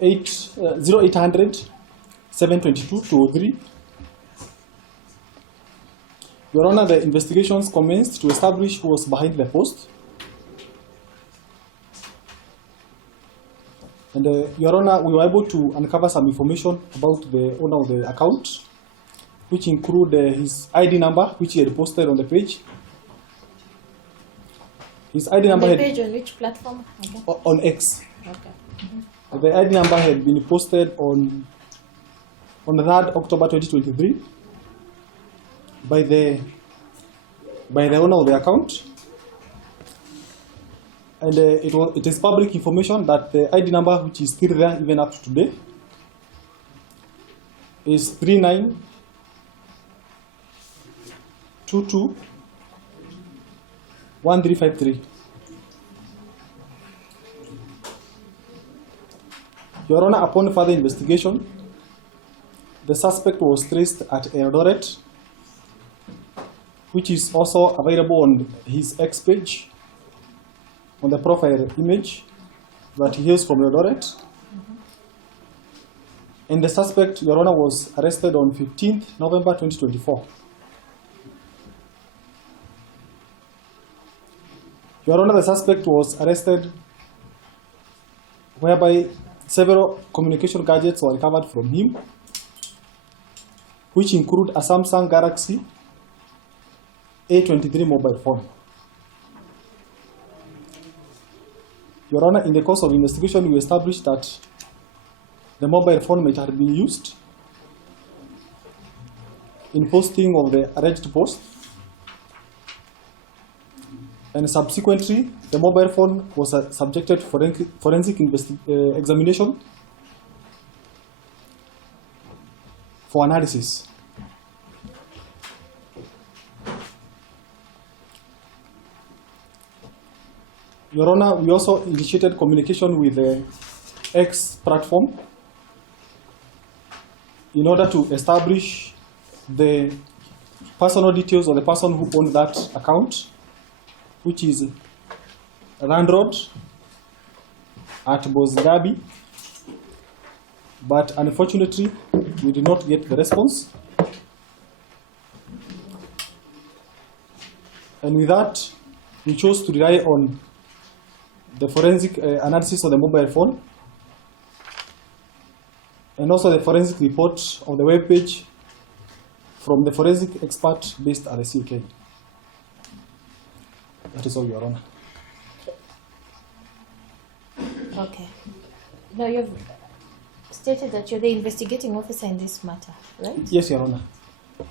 0800 722 203. Your Honor, the investigations commenced to establish who was behind the post. And Your Honor, we were able to uncover some information about the owner of the account, which include his ID number, which he had posted on the page. His ID number on the page on which platform? Okay. On X. Okay. The ID number had been posted on the 3rd October 2023 by the owner of the account. And it is public information that the ID number, which is still there even up to today, is 39221353. Your Honor, upon further investigation, the suspect was traced at Eldoret, which is also available on his X page, on the profile image that he hails from Eldoret. And the suspect, Your Honor, was arrested on 15th November 2024. Your Honor, the suspect was arrested whereby several communication gadgets were recovered from him, which include a Samsung Galaxy A23 mobile phone. Your Honor, in the course of investigation, we established that the mobile phone might have been used in posting of the alleged post, and subsequently, the mobile phone was subjected to forensic examination for analysis. Your Honor, we also initiated communication with the X platform in order to establish the personal details of the person who owned that account, which is Landlord at Bosgabi. But unfortunately, we did not get the response. And with that, we chose to rely on the forensic analysis of the mobile phone, and also the forensic report of the web page from the forensic expert based at the CK. That is all, Your Honor. Okay. Now you've stated that you're the investigating officer in this matter, right? Yes, Your Honor. Okay.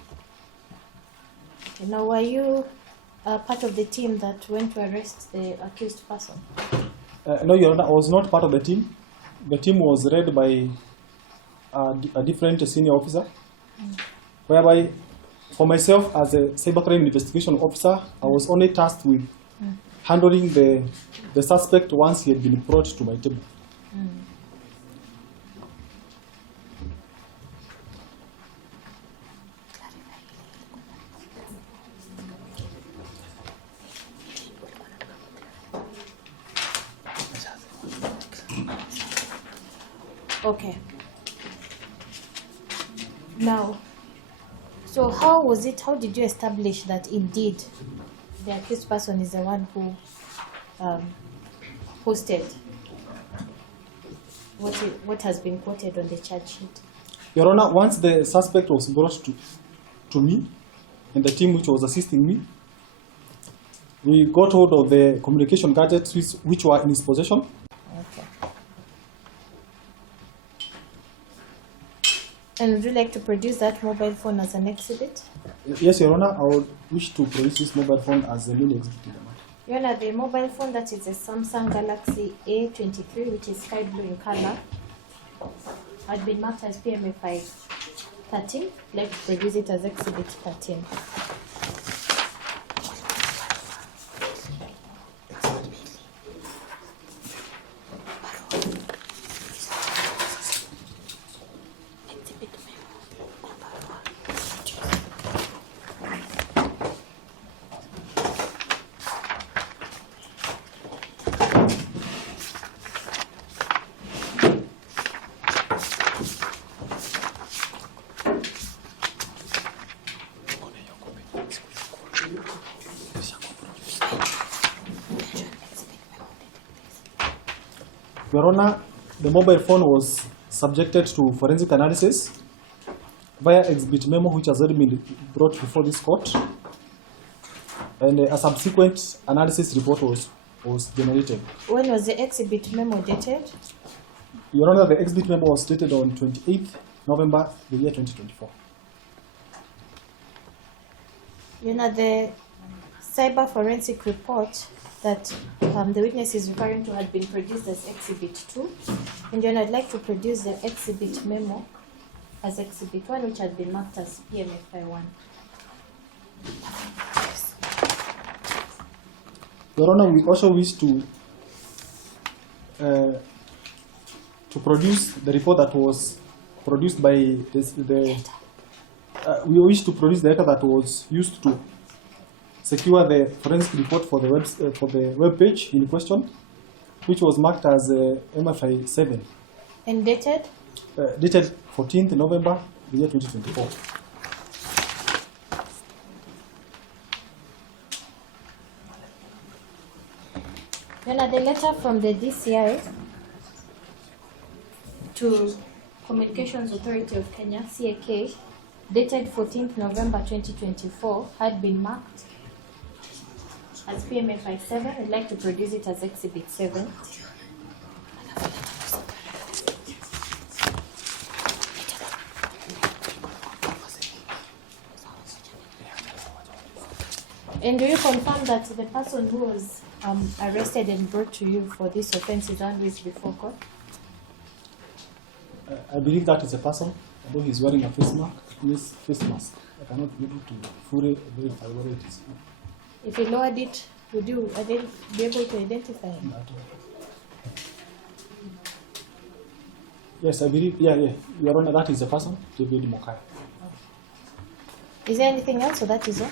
Now, were you part of the team that went to arrest the accused person? No, Your Honor, I was not part of the team. The team was led by a different senior officer, whereby for myself as a cybercrime investigation officer, I was only tasked with handling the suspect once he had been brought to my table. Okay. Now, so how did you establish that indeed the accused person is the one who posted what has been quoted on the charge sheet? Your Honor, once the suspect was brought to me and the team which was assisting me, we got hold of the communication gadgets which were in his possession. Okay. And would you like to produce that mobile phone as an exhibit? Yes, Your Honor, I would wish to produce this mobile phone as a main exhibit. Your Honor, the mobile phone that is a Samsung Galaxy A23, which is sky blue in color, had been marked as PMFI 13. I'd like to produce it as exhibit 13. Your Honor, the mobile phone was subjected to forensic analysis via exhibit memo, which has already been brought before this court, and a subsequent analysis report was generated. When was the exhibit memo dated? Your Honor, the exhibit memo was dated on 28th November, the year 2024. You know, the cyber forensic report that the witness is referring to had been produced as Exhibit 2. And then I'd like to produce the exhibit memo as Exhibit 1, which had been marked as PMFI 1. Your Honor, we also wish to produce the report that was produced by we wish to produce the data that was used to secure the forensic report for the web page in question, which was marked as MFI 7. And dated? Dated 14th November, the year 2024. Then the letter from the DCI to Communications Authority of Kenya, CAK, dated 14th November 2024, had been marked as PMFI 7. I'd like to produce it as Exhibit 7. And do you confirm that the person who was arrested and brought to you for this offense is on with before court? I believe that is a person, although he's wearing a face mask. I cannot be able to fully verify whether it is. If he lowered it, would you be able to identify him? Yes, I believe, yeah. Your Honor, that is the person, David Mokai. Is there anything else, or that is all?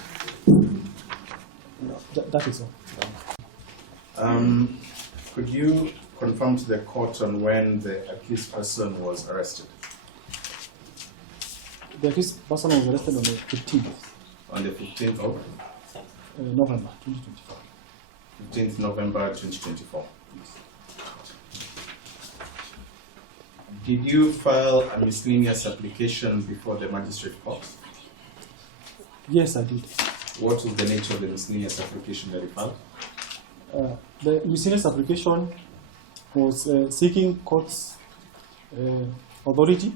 No, that is all. Could you confirm to the court on when the accused person was arrested? The accused person was arrested on the 15th. On the 15th of November 2024. 15th November 2024. Yes. Did you file a miscellaneous application before the magistrate court? Yes, I did. What was the nature of the miscellaneous application that you filed? The miscellaneous application was seeking court's authority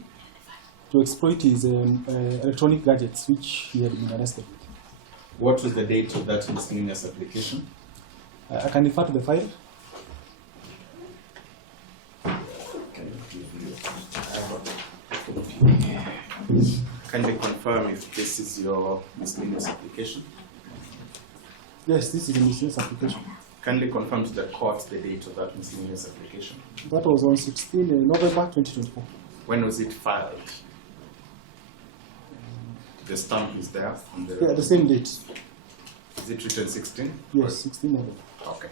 to exploit his electronic gadgets, which he had been arrested with. What was the date of that miscellaneous application? I can refer to the file. Can you confirm if this is your miscellaneous application? Yes, this is the miscellaneous application. Kindly confirm to the court the date of that miscellaneous application. That was on 16 November 2024. When was it filed? The stamp is there on the... Yeah, the same date. Is it written 16? Yes, 16 November. Okay.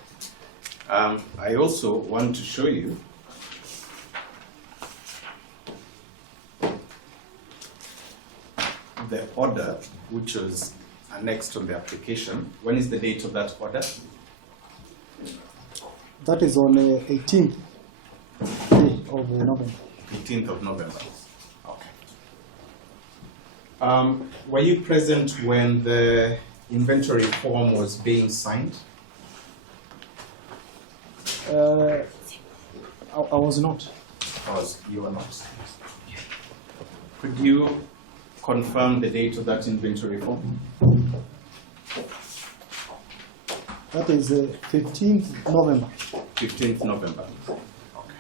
I also want to show you the order which was annexed on the application. When is the date of that order? That is on 18th day of November. 18th of November. Okay. Were you present when the inventory form was being signed? I was not. Because you were not. Could you confirm the date of that inventory form? That is 15th November. 15th November. Okay.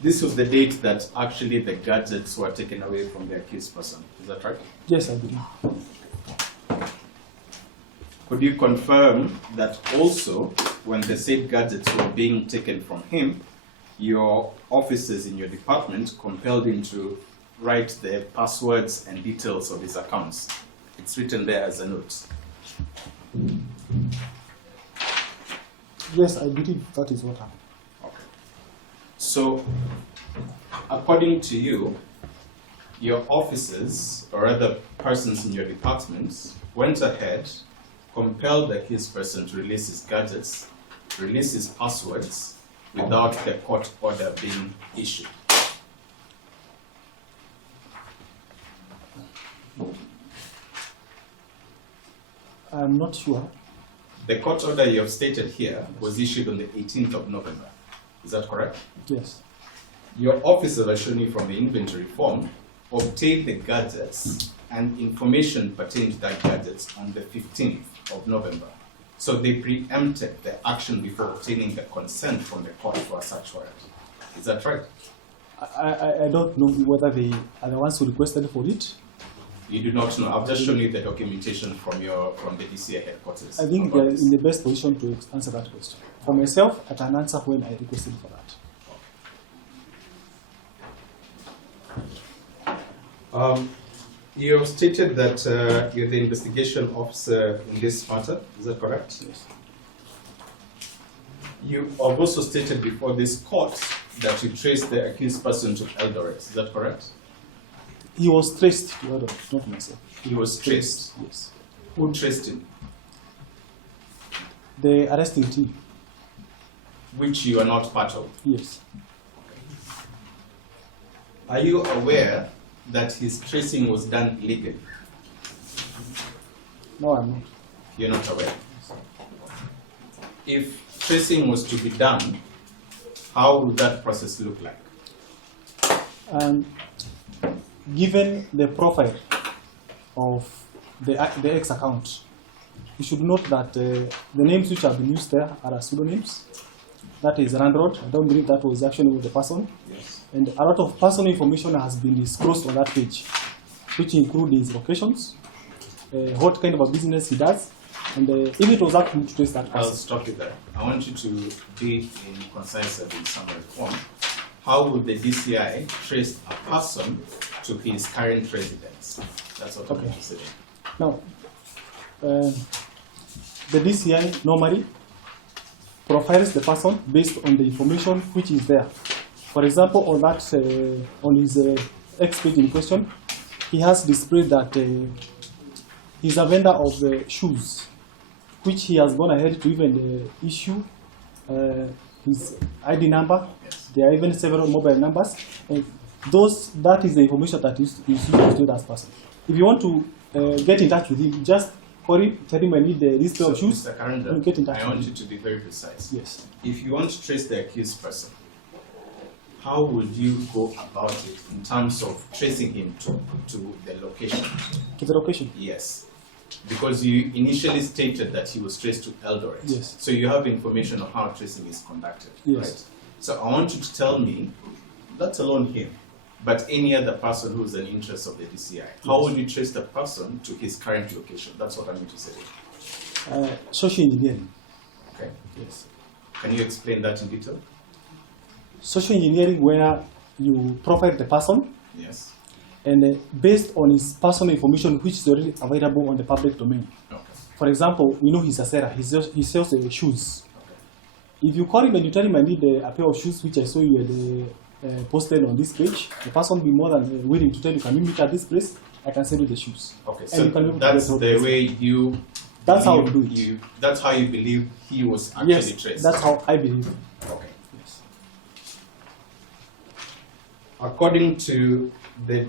This was the date that actually the gadgets were taken away from the accused person. Is that right? Yes, I believe. Could you confirm that also when the said gadgets were being taken from him, your officers in your department compelled him to write the passwords and details of his accounts? It's written there as a note. Yes, I believe that is what happened. Okay. So, according to you, your officers or other persons in your department went ahead, compelled the accused person to release his gadgets, release his passwords, without the court order being issued? I'm not sure. The court order you have stated here was issued on the 18th of November. Is that correct? Yes. Your officers, as shown you from the inventory form, obtained the gadgets and information pertaining to that gadgets on the 15th of November. So they preempted the action before obtaining the consent from the court for a search warrant. Is that right? I don't know whether they are the ones who requested for it. You do not know. I've just shown you the documentation from the DCI headquarters. I think they're in the best position to answer that question. For myself, I can answer when I requested for that. You have stated that you're the investigation officer in this matter. Is that correct? Yes. You have also stated before this court that you traced the accused person to Eldoret. Is that correct? He was traced to Eldoret, not myself. He was traced. Yes. Who traced him? The arresting team. Which you are not part of. Yes. Are you aware that his tracing was done illegally? No, I'm not. You're not aware. If tracing was to be done, how would that process look like? Given the profile of the X account, you should note that the names which have been used there are pseudonyms. That is Randrod. I don't believe that was actually the person. Yes. And a lot of personal information has been disclosed on that page, which include his locations, what kind of a business he does, and if it was actually to trace that I'll person. stop you there. I want you to be in concise and in summary form. How would the DCI trace a person to his current residence? That's what I'm Okay. interested in. Now, the DCI normally profiles the person based on the information which is there. For example, on that, on his X page in question, he has displayed that he's a vendor of shoes, which he has gone ahead to even issue his ID number. Yes. There are even several mobile numbers, and that is the information that is used to that person. If you want to get in touch with him, just tell him I need the list of shoes. Mr. Karanja, and get in touch I want with you him. to be very precise. Yes. If you want to trace the accused person, how would you go about it in terms of tracing him to the location? To the location. Yes. Because you initially stated that he was traced to Eldoret. Yes. So you have information on how tracing is conducted. Yes. Right? So I want you to tell me, not alone him, but any other person who is an interest of the DCI. How would you trace the person to his current location? That's what I'm interested in. Social engineering. Okay. Yes. Can you explain that in detail? Social engineering, where you profile the person, Yes. and based on his personal information which is already available on the public domain. Okay. For example, we know he's a seller. He sells shoes. Okay. If you call him and you tell him I need a pair of shoes which I saw you had posted on this page, the person will be more than willing to tell you, can you meet at this place? I can send you the shoes. Okay. And So you can be able to that's get the way you. That's how believe we do it. That's how you believe he was actually Yes, traced. that's how I believe. Okay. Yes. According to the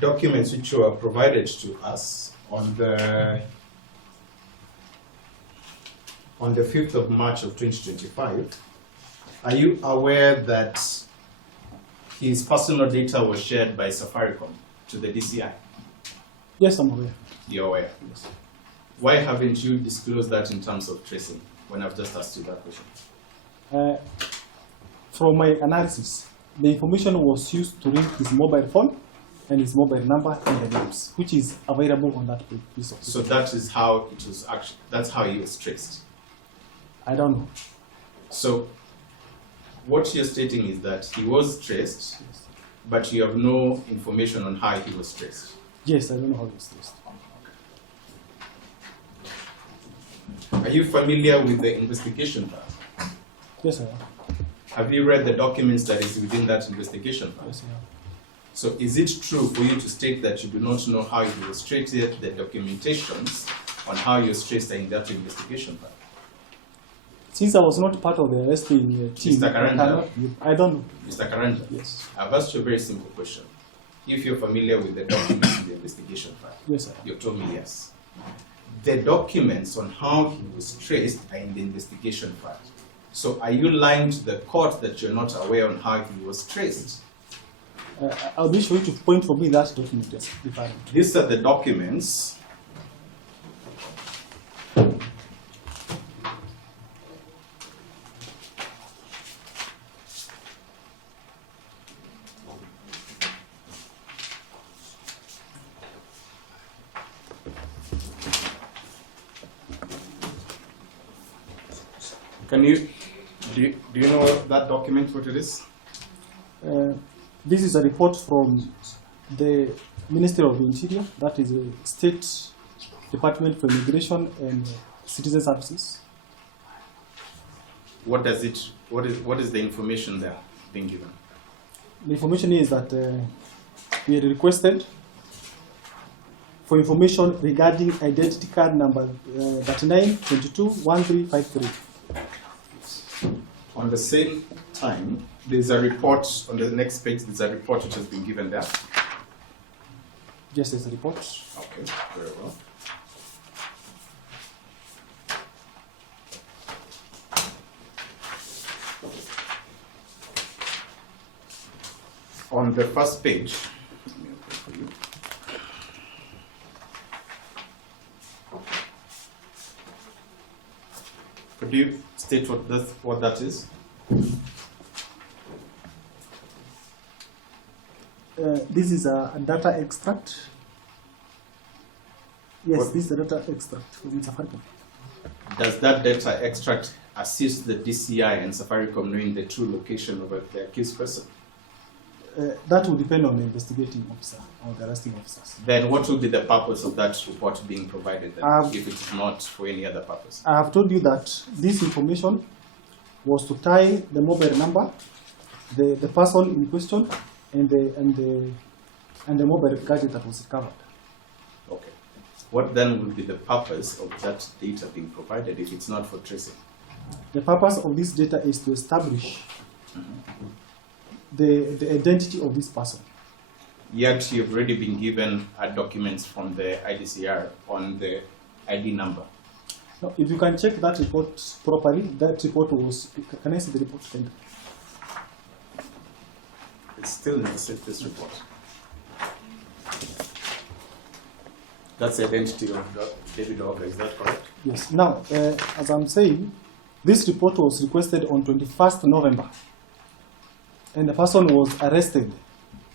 documents which were provided to us on the 5th of March of 2025, are you aware that his personal data was shared by Safaricom to the DCI? Yes, I'm aware. You're aware? Yes. Why haven't you disclosed that in terms of tracing when I've just asked you that question? From my analysis, the information was used to link his mobile phone and his mobile number and the names, which is available on that piece of paper. So that is how it was actually, that's how he was traced. I don't know. So what you're stating is that he was traced, but you have no information on how he was traced. Yes, I don't know how it's traced. Are you familiar with the investigation plan? Yes, I am. Have you read the documents that is within that investigation plan? Yes, I am. So is it true for you to state that you do not know how he was traced, the documentations on how he was traced in that investigation plan? Since I was not part of the arresting team, Mr. Karanja. I don't know. Mr. Karanja, Yes. I've asked you a very simple question. If you're familiar with the documents in the investigation file, Yes, sir. you told me yes. The documents on how he was traced are in the investigation file. So are you lying to the court that you're not aware on how he was traced? I'll be sure to point for me that document, yes, if I These are the documents. Do you know that document, what it is? This is a report from the Ministry of the Interior, that is the State Department for Immigration and Citizen Services. What is the information there being given? The information is that we had requested for information regarding identity card number 39221353. On the same time, there's a report on the next page. There's a report which has been given there. Yes, there's a report. Okay, very well. On the first page, let me open for you. Could you state what that is? This is a data extract. Yes, What? this is a data extract from Safaricom. Does that data extract assist the DCI and Safaricom knowing the true location of the accused person? That will depend on the investigating officer or the arresting officers. Then what will be the purpose of that report being provided then, if it is not for any other purpose? I have told you that this information was to tie the mobile number, the person in question, and the mobile gadget that was recovered. Okay. What then will be the purpose of that data being provided if it's not for tracing? The purpose of this data is to establish the identity of this person. Yet you've already been given documents from the IDCR on the ID number. Now, if you can check that report properly, that report was, can I see the report? It's still in the safest report. That's the identity of David Orga, is that correct? Yes. Now, as I'm saying, this report was requested on 21st November. And the person was arrested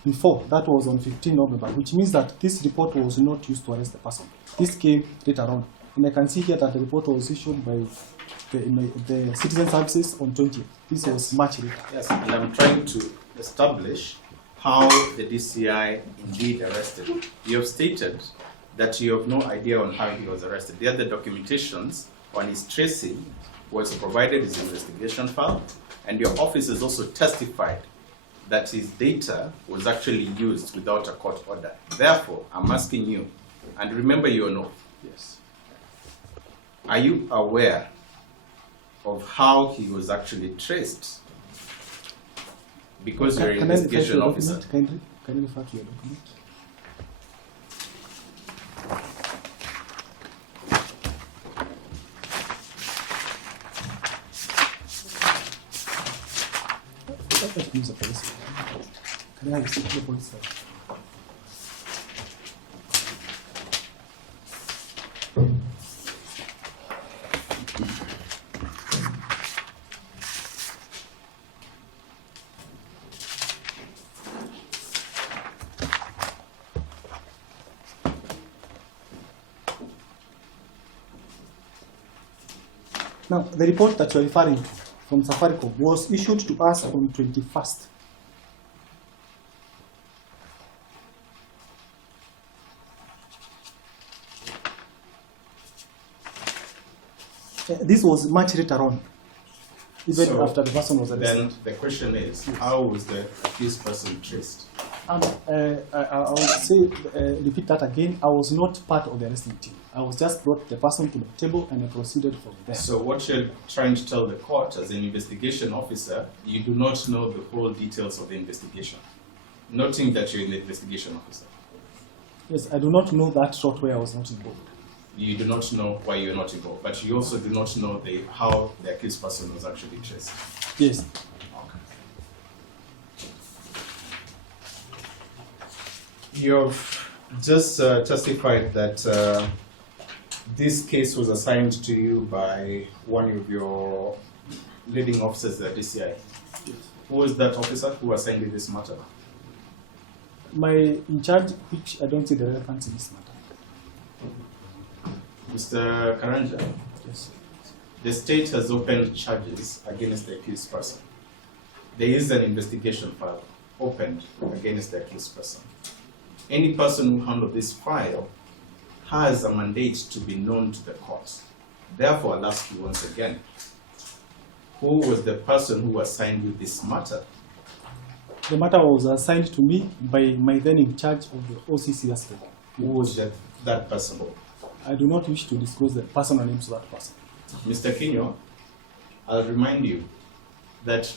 before, that was on 15 November, which means that this report was not used to arrest the person. This came later on. And I can see here that the report was issued by the Citizen Services on 20th. This was much later. Yes, and I'm trying to establish how the DCI indeed arrested him. You have stated that you have no idea on how he was arrested. The other documentations on his tracing was provided his investigation file, and your officers also testified that his data was actually used without a court order. Therefore, I'm asking you, and remember your note. Yes. Are you aware of how he was actually traced? Because you're an investigation officer. Can you refer to your document? Can I have the police file? Now, the report that you're referring to from Safaricom was issued to us on 21st. This was much later on, even So, after the person was arrested. Then the question is, how was the accused person traced? I'll say, repeat that again. I was not part of the arresting team. I was just brought the person to my table and I proceeded from there. So what you're trying to tell the court as an investigation officer, you do not know the whole details of the investigation, noting that you're an investigation officer. Yes, I do not know that short where I was not involved. You do not know why you're not involved, but you also do not know how the accused person was actually traced. Yes. You've just testified that this case was assigned to you by one of your leading officers at DCI. Yes. Who is that officer who assigned you this matter? My in charge, which I don't see the relevance in this matter. Mr. Karanja, Yes. the state has opened charges against the accused person. There is an investigation file opened against the accused person. Any person who handled this file has a mandate to be known to the court. Therefore, I'll ask you once again, who was the person who assigned you this matter? The matter was assigned to me by my then in charge of the OCC aspect. Who was that person? I do not wish to disclose the personal names of that person. Mr. Kinyo, I'll remind you that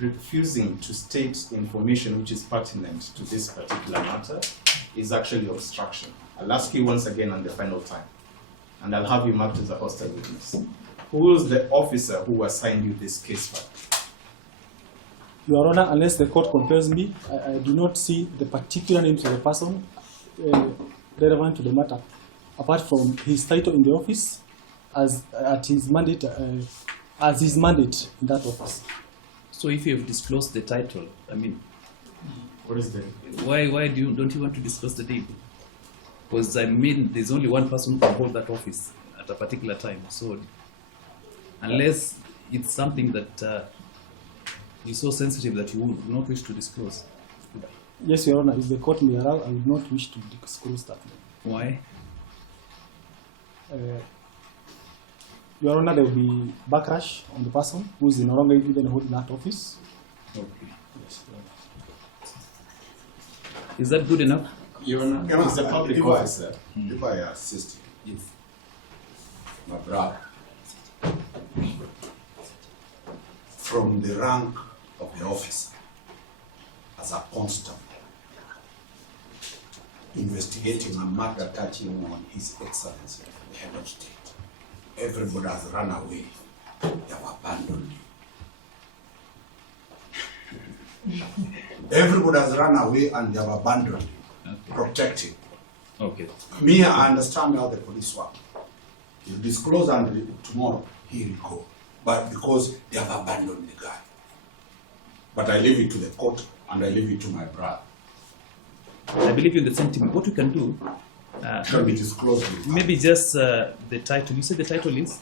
refusing to state information which is pertinent to this particular matter is actually obstruction. I'll ask you once again on the final time, and I'll have you marked as a hostile witness. Who is the officer who assigned you this case file? Your Honor, unless the court compels me, I do not see the particular names of the person relevant to the matter, apart from his title in the office as his mandate in that office. So if you have disclosed the title, I mean, What is the? why don't you want to disclose the name? Because I mean, there's only one person who can hold that office at a particular time. So unless it's something that is so sensitive that you would not wish to disclose. Yes, Your Honor, if the court may allow, I would not wish to disclose that. Why? Your Honor, there will be backlash on the person who is no longer even holding that office. Okay. Yes, Your Honor. Is that good enough? Your Honor, he's a public officer. If I assist Yes. my brother, from the rank of the office as a constable, investigating a matter touching on His Excellency, the head of state. Everybody has run away. They have abandoned you. Everybody has run away and they have abandoned you. Okay. Protecting. Okay. Me, I understand how the police work. You disclose and tomorrow he will go. But because they have abandoned the guy. But I leave it to the court and I leave it to my brother. I believe in the sentiment. What we can do, Shall be disclosed with her. maybe just the title. You said the title is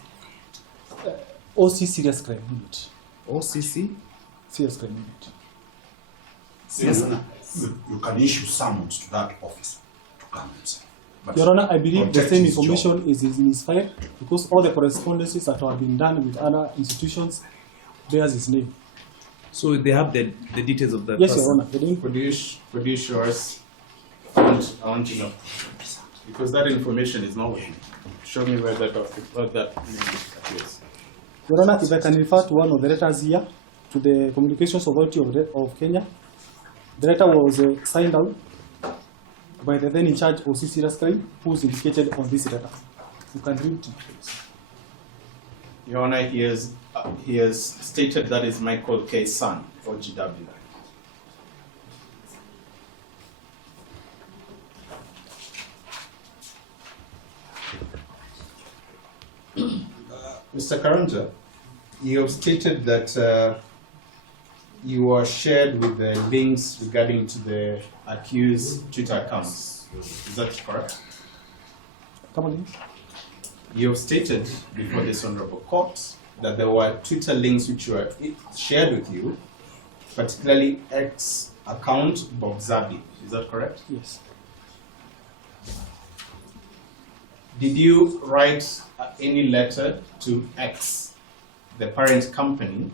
OC Serious Crime Unit. OCC? Serious Crime Unit. Yes. You can issue summons to that office to come and say. But Your Honor, I believe the protect same his information job. is in his file because all the correspondences that have been done with other institutions bears his name. So they have the details of the Yes, person. Your Honor. They didn't Could you show us? I want to know. Because that information is not with me. Show me where that appears. Your Honor, if I can refer to one of the letters here, to the Communications Authority of Kenya, the letter was signed out by the then in charge of serious crime, who is indicated on this letter. You can read it, please. Your Honor, he has stated that is Michael K. Son, or GW. Mr. Karanja, you have stated that you are shared with the links regarding to the accused Twitter accounts. Is that correct? Come on in. You have stated before this honorable court that there were Twitter links which were shared with you, particularly X account Bob Zabi. Is that correct? Yes. Did you write any letter to X, the parent company,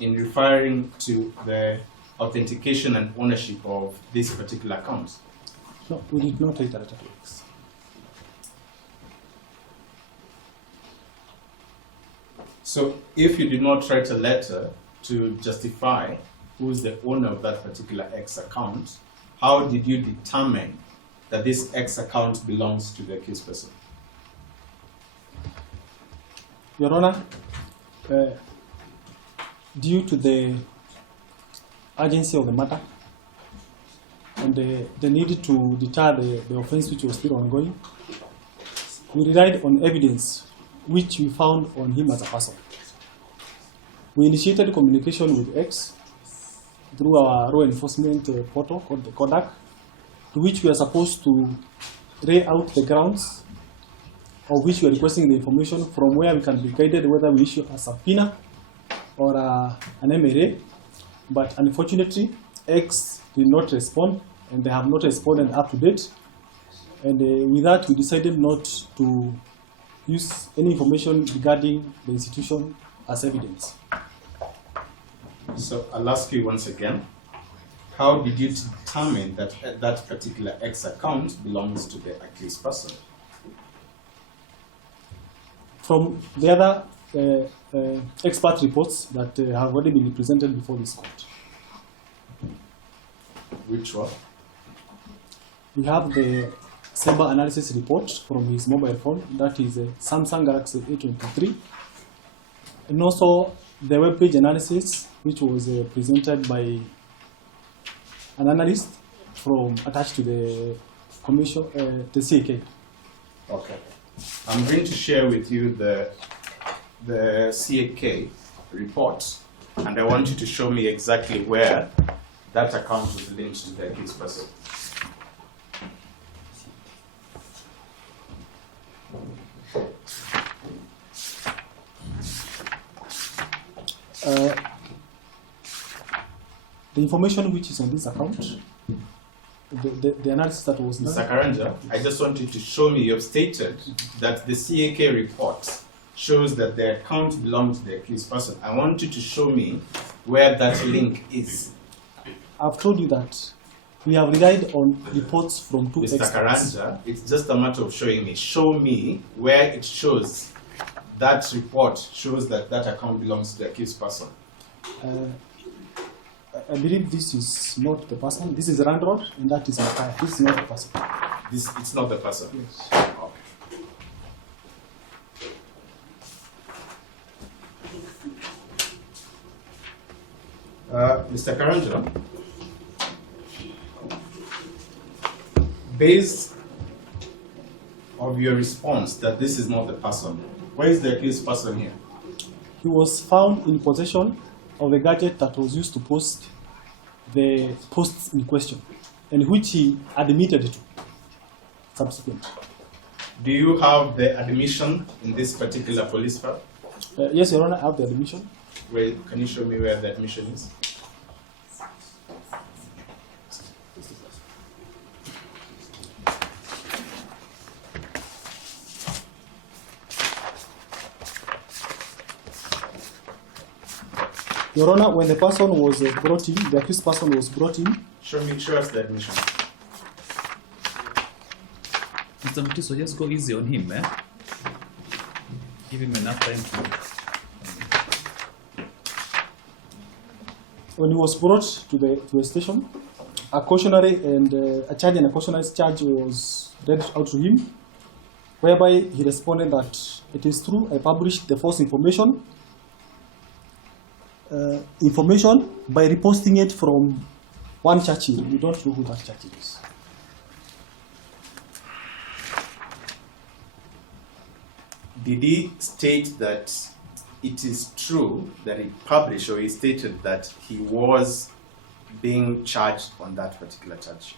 in referring to the authentication and ownership of this particular account? No, we did not write a letter to X. So if you did not write a letter to justify who is the owner of that particular X account, how did you determine that this X account belongs to the accused person? Your Honor, due to the urgency of the matter and the need to deter the offense which was still ongoing, we relied on evidence which we found on him as a person. We initiated communication with X through our law enforcement portal called the Kodak, to which we are supposed to lay out the grounds of which we are requesting the information, from where we can be guided whether we issue a subpoena or an MRA. But unfortunately, X did not respond, and they have not responded up to date. And with that, we decided not to use any information regarding the institution as evidence. So I'll ask you once again, how did you determine that that particular X account belongs to the accused person? From the other expert reports that have already been presented before this court. Which one? We have the cyber analysis report from his mobile phone, that is a Samsung Galaxy A23, and also the web page analysis, which was presented by an analyst attached to the commission, the CAK. Okay. I'm going to share with you the CAK report, and I want you to show me exactly where that account was linked to the accused person. The information which is on this account, the analysis that was done. Mr. Karanja, I just want you to show me, you've stated that the CAK report shows that the account belongs to the accused person. I want you to show me where that link is. I've told you that we have relied on reports from two Mr. experts. Karanja, it's just a matter of showing me. Show me where it shows that report shows that that account belongs to the accused person. I believe this is not the person. This is Randrod, and that is Makaya. This is not the person. It's not the person. Yes. Okay. Mr. Karanja, based on your response that this is not the person, where is the accused person here? He was found in possession of a gadget that was used to post the posts in question, and which he admitted to subsequently. Do you have the admission in this particular police file? Yes, Your Honor, I have the admission. Where, can you show me where the admission is? Your Honor, when the person was brought in, the accused person was brought in. Show us the admission. Mr. Mutiso, just go easy on him, eh? Give him enough time to... When he was brought to the station, a cautionary and a charge and a cautionary charge was read out to him, whereby he responded that it is true, I published the false information by reposting it from one Churchill. We don't know who that Churchill is. Did he state that it is true that he published, or he stated that he was being charged on that particular charge?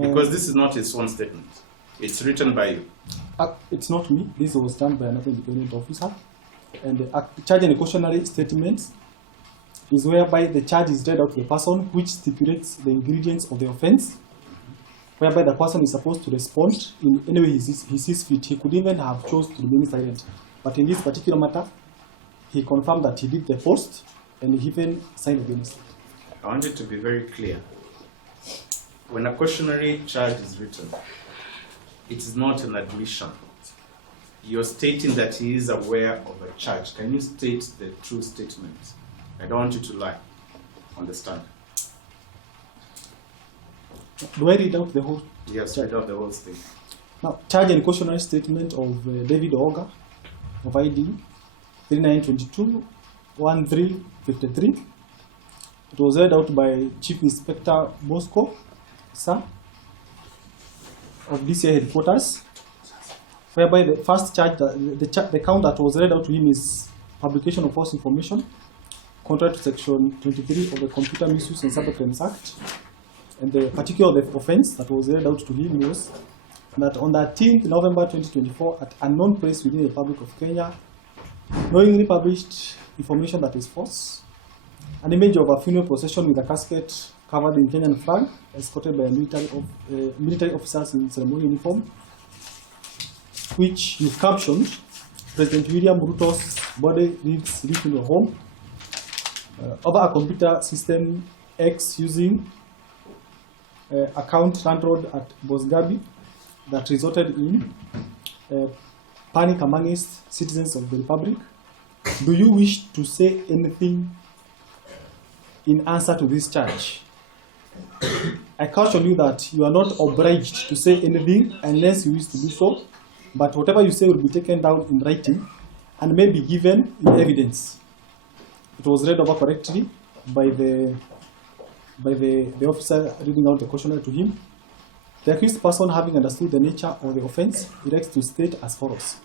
Because this is not his own statement. It's written by you. It's not me. This was done by another independent officer. And the charge and the cautionary statement is whereby the charge is read out to the person, which stipulates the ingredients of the offense, whereby the person is supposed to respond in any way he sees fit. He could even have chosen to remain silent. But in this particular matter, he confirmed that he did the post and he even signed against it. I want it to be very clear. When a cautionary charge is written, it is not an admission. You're stating that he is aware of a charge. Can you state the true statement? I don't want you to lie. Understand? Do I read out the whole? Yes, read out the whole thing. Now, charge and cautionary statement of David Oga of ID 3922-1353. It was read out by Chief Inspector Bosco, sir, of DCI headquarters, whereby the first charge, the count that was read out to him is publication of false information, contrary to Section 23 of the Computer Misuse and Cybercrimes Act. And the particular offense that was read out to him was that on 13th November 2024, at unknown place within the Republic of Kenya, knowingly published information that is false, an image of a funeral procession with a casket covered in Kenyan flag, escorted by military officers in ceremonial uniform, which you've captioned, President William Ruto'S body reads "Live in your home," over a computer system X using account Landlord at Bosgabi, that resulted in panic amongst citizens of the Republic. Do you wish to say anything in answer to this charge? I caution you that you are not obliged to say anything unless you wish to do so, but whatever you say will be taken down in writing and may be given in evidence. It was read over correctly by the officer reading out the cautionary to him. The accused person, having understood the nature of the offense, elects to state as follows: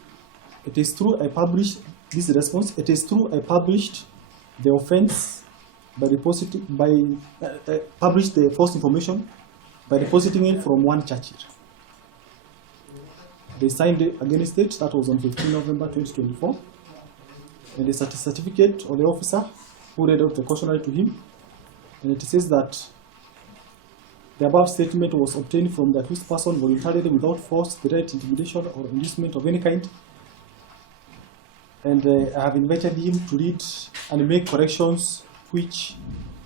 it is true I published this response. It is true I published the offense published the false information by depositing it from one church. They signed against it. That was on 15 November 2024. And the certificate of the officer who read out the cautionary to him, and it says that the above statement was obtained from the accused person voluntarily without force, threat, intimidation, or inducement of any kind. And I have invited him to read and make corrections, which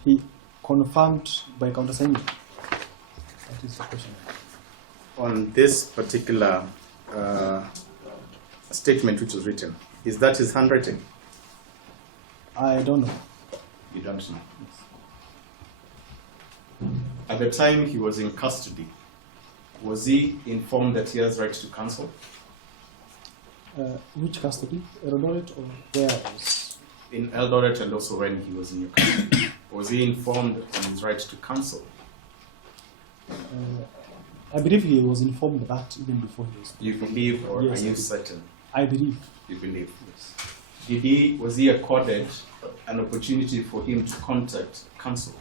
he confirmed by countersigning. That is the question. On this particular statement which was written, is that his handwriting? I don't know. You don't know. At the time he was in custody, was he informed that he has right to counsel? Which custody? Eldoret or where else? In Eldoret, and also when he was in your custody. Was he informed on his right to counsel? I believe he was informed of that even before he was. You believe, or Yes, are you I do. certain? I believe. You believe, yes. Was he accorded an opportunity for him to contact counsel?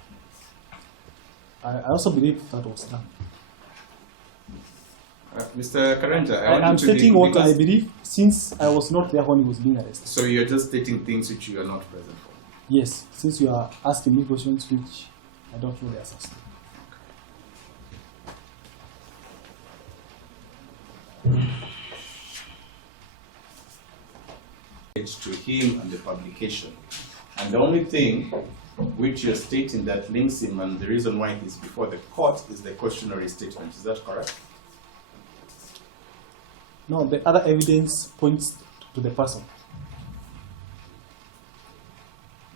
I also believe that was done. Mr. Karanja, I want I'm you to stating be- what I because- believe, since I was not there when he was being arrested. So you're just stating things which you are not present for. Yes, since you are asking me questions which I don't know the answers to. To him and the publication. And the only thing which you're stating that links him and the reason why he's before the court is the cautionary statement. Is that correct? No, the other evidence points to the person.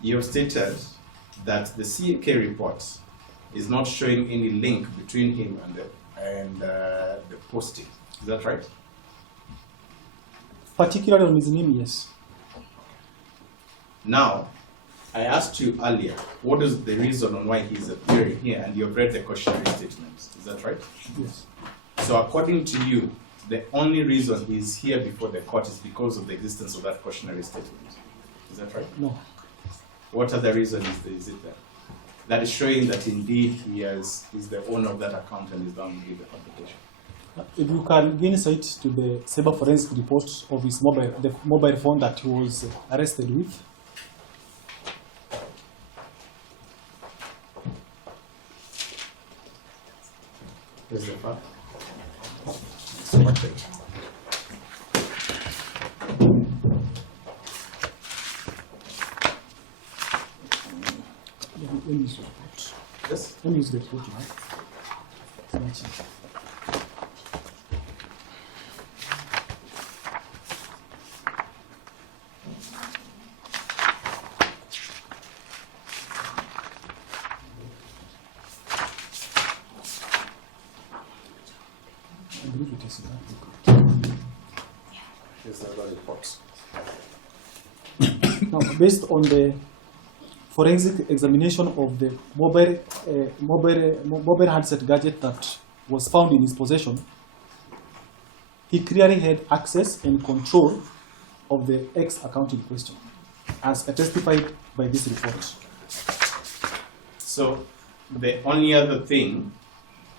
You have stated that the CAK report is not showing any link between him and the posting. Is that right? Particularly on his name, yes. Now, I asked you earlier, what is the reason on why he's appearing here, and you've read the cautionary statement. Is that right? Yes. So according to you, the only reason he's here before the court is because of the existence of that cautionary statement. Is that right? No. What other reason is it there? That is showing that indeed he's the owner of that account and is down with the publication. If you can gain insight to the cyber forensic report of his the mobile phone that he was arrested with. Is the fact? Let me use the report. Yes. Let me use the report now. It's much easier. I believe it is in that report. Here's the other report. Now, based on the forensic examination of the mobile handset gadget that was found in his possession, he clearly had access and control of the X account in question, as testified by this report. So the only other thing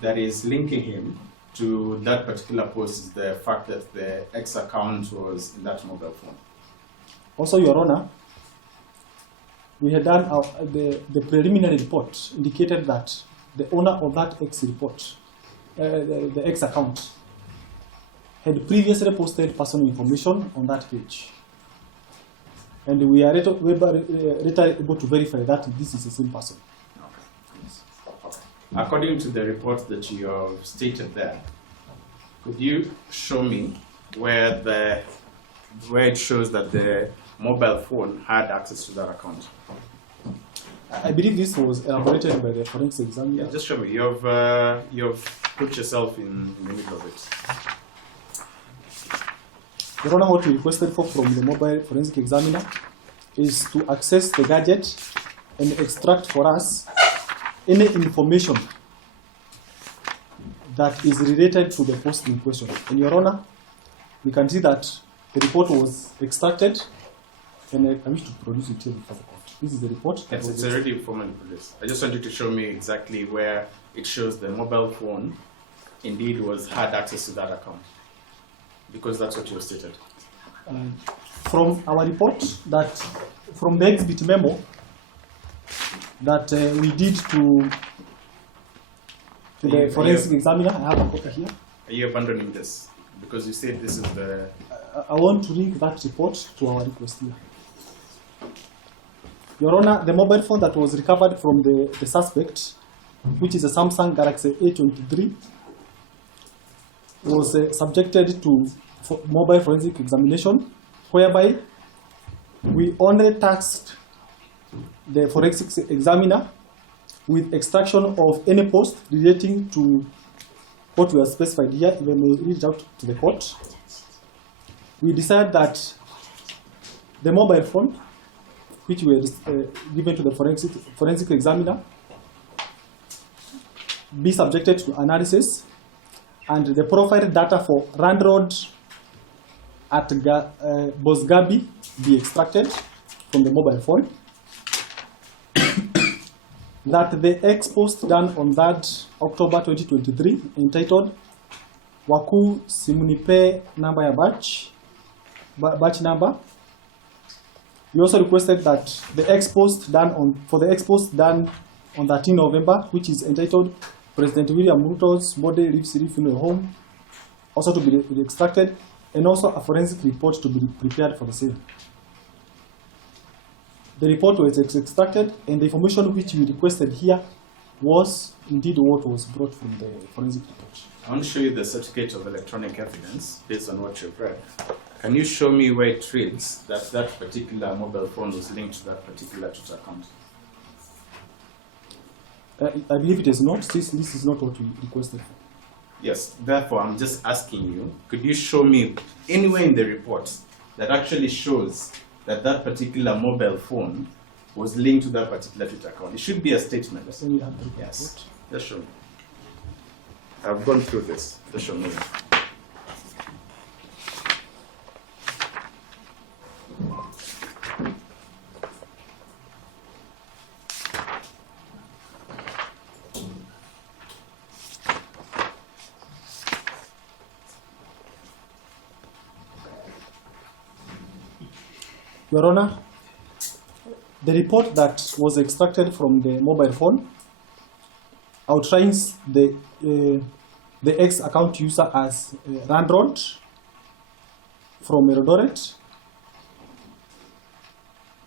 that is linking him to that particular post is the fact that the X account was in that mobile phone. Also, Your Honor, we had done the preliminary report indicated that the owner of that X report, the X account, had previously posted personal information on that page. And we are later able to verify that this is the same person. According to the report that you have stated there, could you show me where it shows that the mobile phone had access to that account? I believe this was elaborated by the forensic examiner. Yeah, just show me. You've put yourself in the middle of it. Your Honor, what we requested for from the mobile forensic examiner is to access the gadget and extract for us any information that is related to the post in question. And Your Honor, we can see that the report was extracted, and I wish to produce it here before the court. This is the report. Yes, it's already formally produced. I just want you to show me exactly where it shows the mobile phone indeed had access to that account, because that's what you stated. From our report, that from the exhibit memo that we did to the forensic examiner, I have a copy here. Are you abandoning this? Because you said this is the... I want to link that report to our request here. Your Honor, the mobile phone that was recovered from the suspect, which is a Samsung Galaxy A23, was subjected to mobile forensic examination, whereby we only tasked the forensic examiner with extraction of any post relating to what we have specified here, when we reached out to the court. We decided that the mobile phone, which were given to the forensic examiner, be subjected to analysis, and the profile data for Randroad at Bosgabi be extracted from the mobile phone. That the X post done on that October 2023, entitled Waku Simunipe number ya batch number. We also requested that the X post done on 13 November, which is entitled President William Ruto'S body lives in a home, also to be extracted, and also a forensic report to be prepared for the same. The report was extracted, and the information which we requested here was indeed what was brought from the forensic report. I want to show you the certificate of electronic evidence based on what you've read. Can you show me where it reads that that particular mobile phone was linked to that particular Twitter account? I believe it is not. This is not what we requested for. Yes, therefore I'm just asking you, could you show me anywhere in the report that actually shows that that particular mobile phone was linked to that particular Twitter account? It should be a statement. Then we have the Yes, just show me. I've gone through this. Just show me. Your Honor, the report that was extracted from the mobile phone outlines the X account user as Randroad from Eldoret,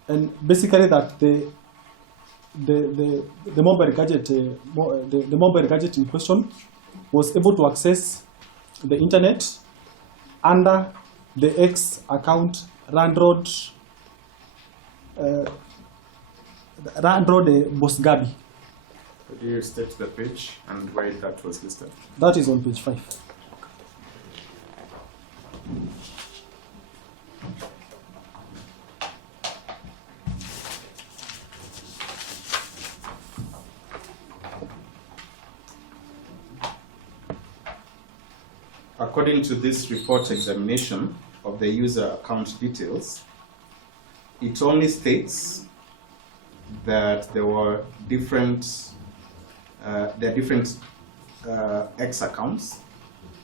and basically that the the mobile gadget, the mobile gadget in question was able to access the internet under the X account Randroad Boss Gabi. Could you state the page and where that was listed? That is on page 5. According to this report examination of the user account details, it only states that there were different X accounts,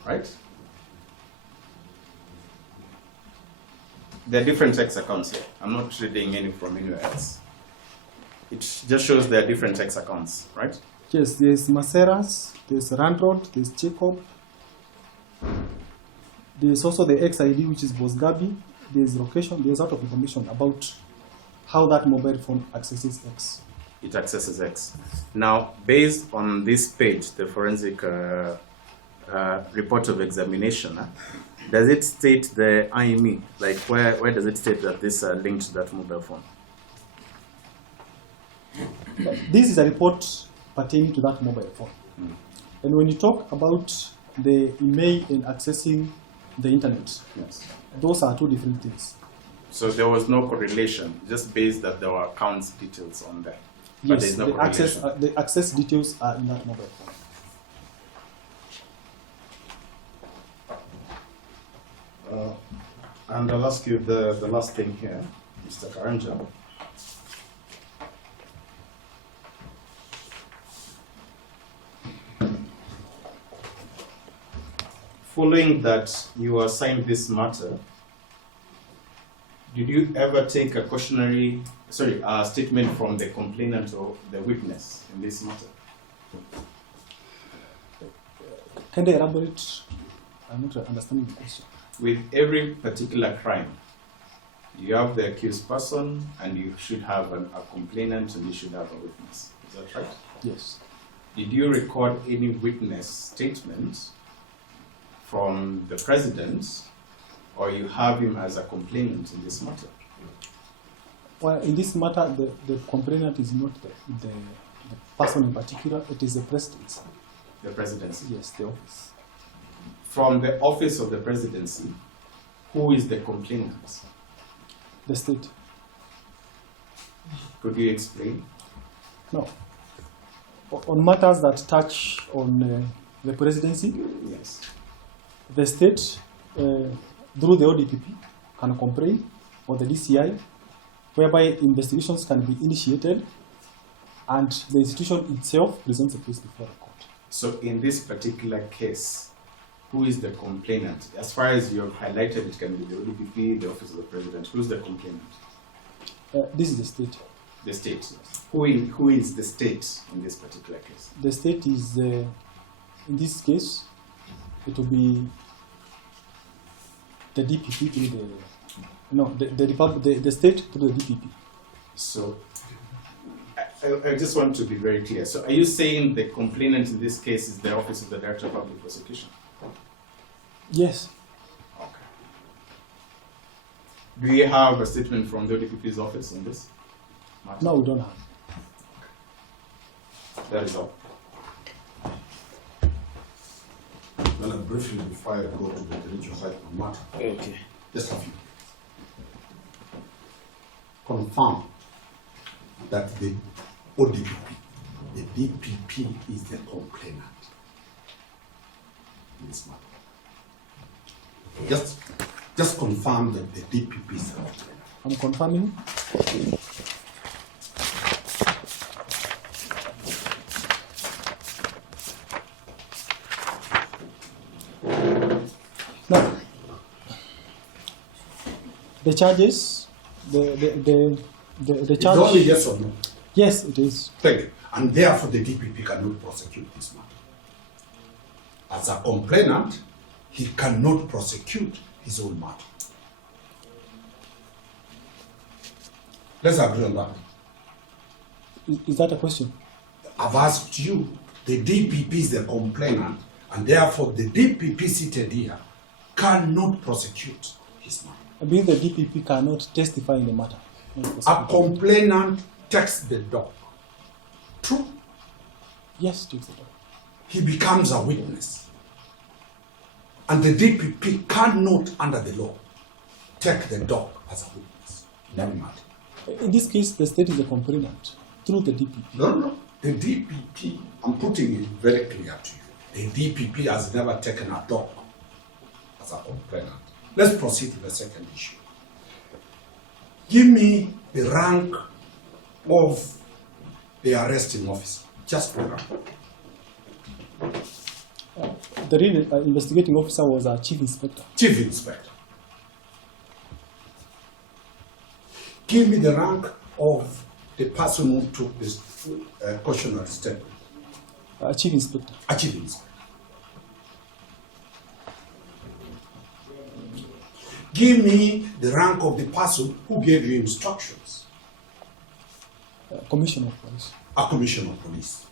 right? There are different X accounts here. I'm not reading any from anywhere else. It just shows there are different X accounts, right? Yes, there's Maseras, there's Randroad, there's Jacob. There's also the XID, which is Boss Gabi. There's location, there's a lot of information about how that mobile phone accesses X. It accesses X. Now, based on this page, the forensic report of examination, does it state the IME? Like, where does it state that this linked to that mobile phone? This is a report pertaining to that mobile phone. And when you talk about the email and accessing the internet, Yes. those are two different things. So there was no correlation, just based that there were accounts details on there. But Yes, there's no the access details are in that mobile phone. And I'll ask you the last thing here, Mr. Karanja. Following that you assigned this matter, did you ever take a statement from the complainant or the witness in this matter? Can they elaborate? I'm not understanding the question. With every particular crime, you have the accused person and you should have a complainant and you should have a witness. Is that right? Yes. Did you record any witness statement from the president, or you have him as a complainant in this matter? Well, in this matter, the complainant is not the person in particular, it is the presidency. The presidency? Yes, the office. From the office of the presidency, who is the complainant? The state. Could you explain? No. On matters that touch on the presidency, Yes. the state, through the ODPP, can complain, or the DCI, whereby investigations can be initiated and the institution itself presents a case before the court. So in this particular case, who is the complainant? As far as you have highlighted, it can be the ODPP, the office of the president. Who's the complainant? This is the state. The state. Who is the state in this particular case? The state is, in this case, it will be the DPP to the state to the DPP. So, I just want to be very clear. So, are you saying the complainant in this case is the Office of the Director of Public Prosecution? Yes. Okay. Do you have a statement from the DPP's office on this matter? No, we don't have. That is all. Well, briefly before I go to the religious side of the matter, Okay. just a few. Confirm that the ODPP, the DPP is the complainant in this matter. Just confirm that the DPP is the complainant. I'm confirming. Now, the charges, the charge. It's only yes or no. Yes, it is. Thank you. And therefore, the DPP cannot prosecute this matter. As a complainant, he cannot prosecute his own matter. Let's agree on that. Is that a question? I've asked you, the DPP is the complainant, and therefore the DPP seated here cannot prosecute his man. I believe the DPP cannot testify in the matter. A complainant takes the dog. True. Yes, takes the dog. He becomes a witness. And the DPP cannot, under the law, take the dog as a witness. Never mind. In this case, the state is the complainant through the DPP. No. The DPP, I'm putting it very clear to you. The DPP has never taken a dog as a complainant. Let's proceed to the second issue. Give me the rank of the arresting officer. Just the rank. The real investigating officer was a chief inspector. Chief inspector. Give me the rank of the person who took this cautionary statement. A chief inspector. A chief inspector. Give me the rank of the person who gave you instructions. Commissioner of police. A commissioner of police.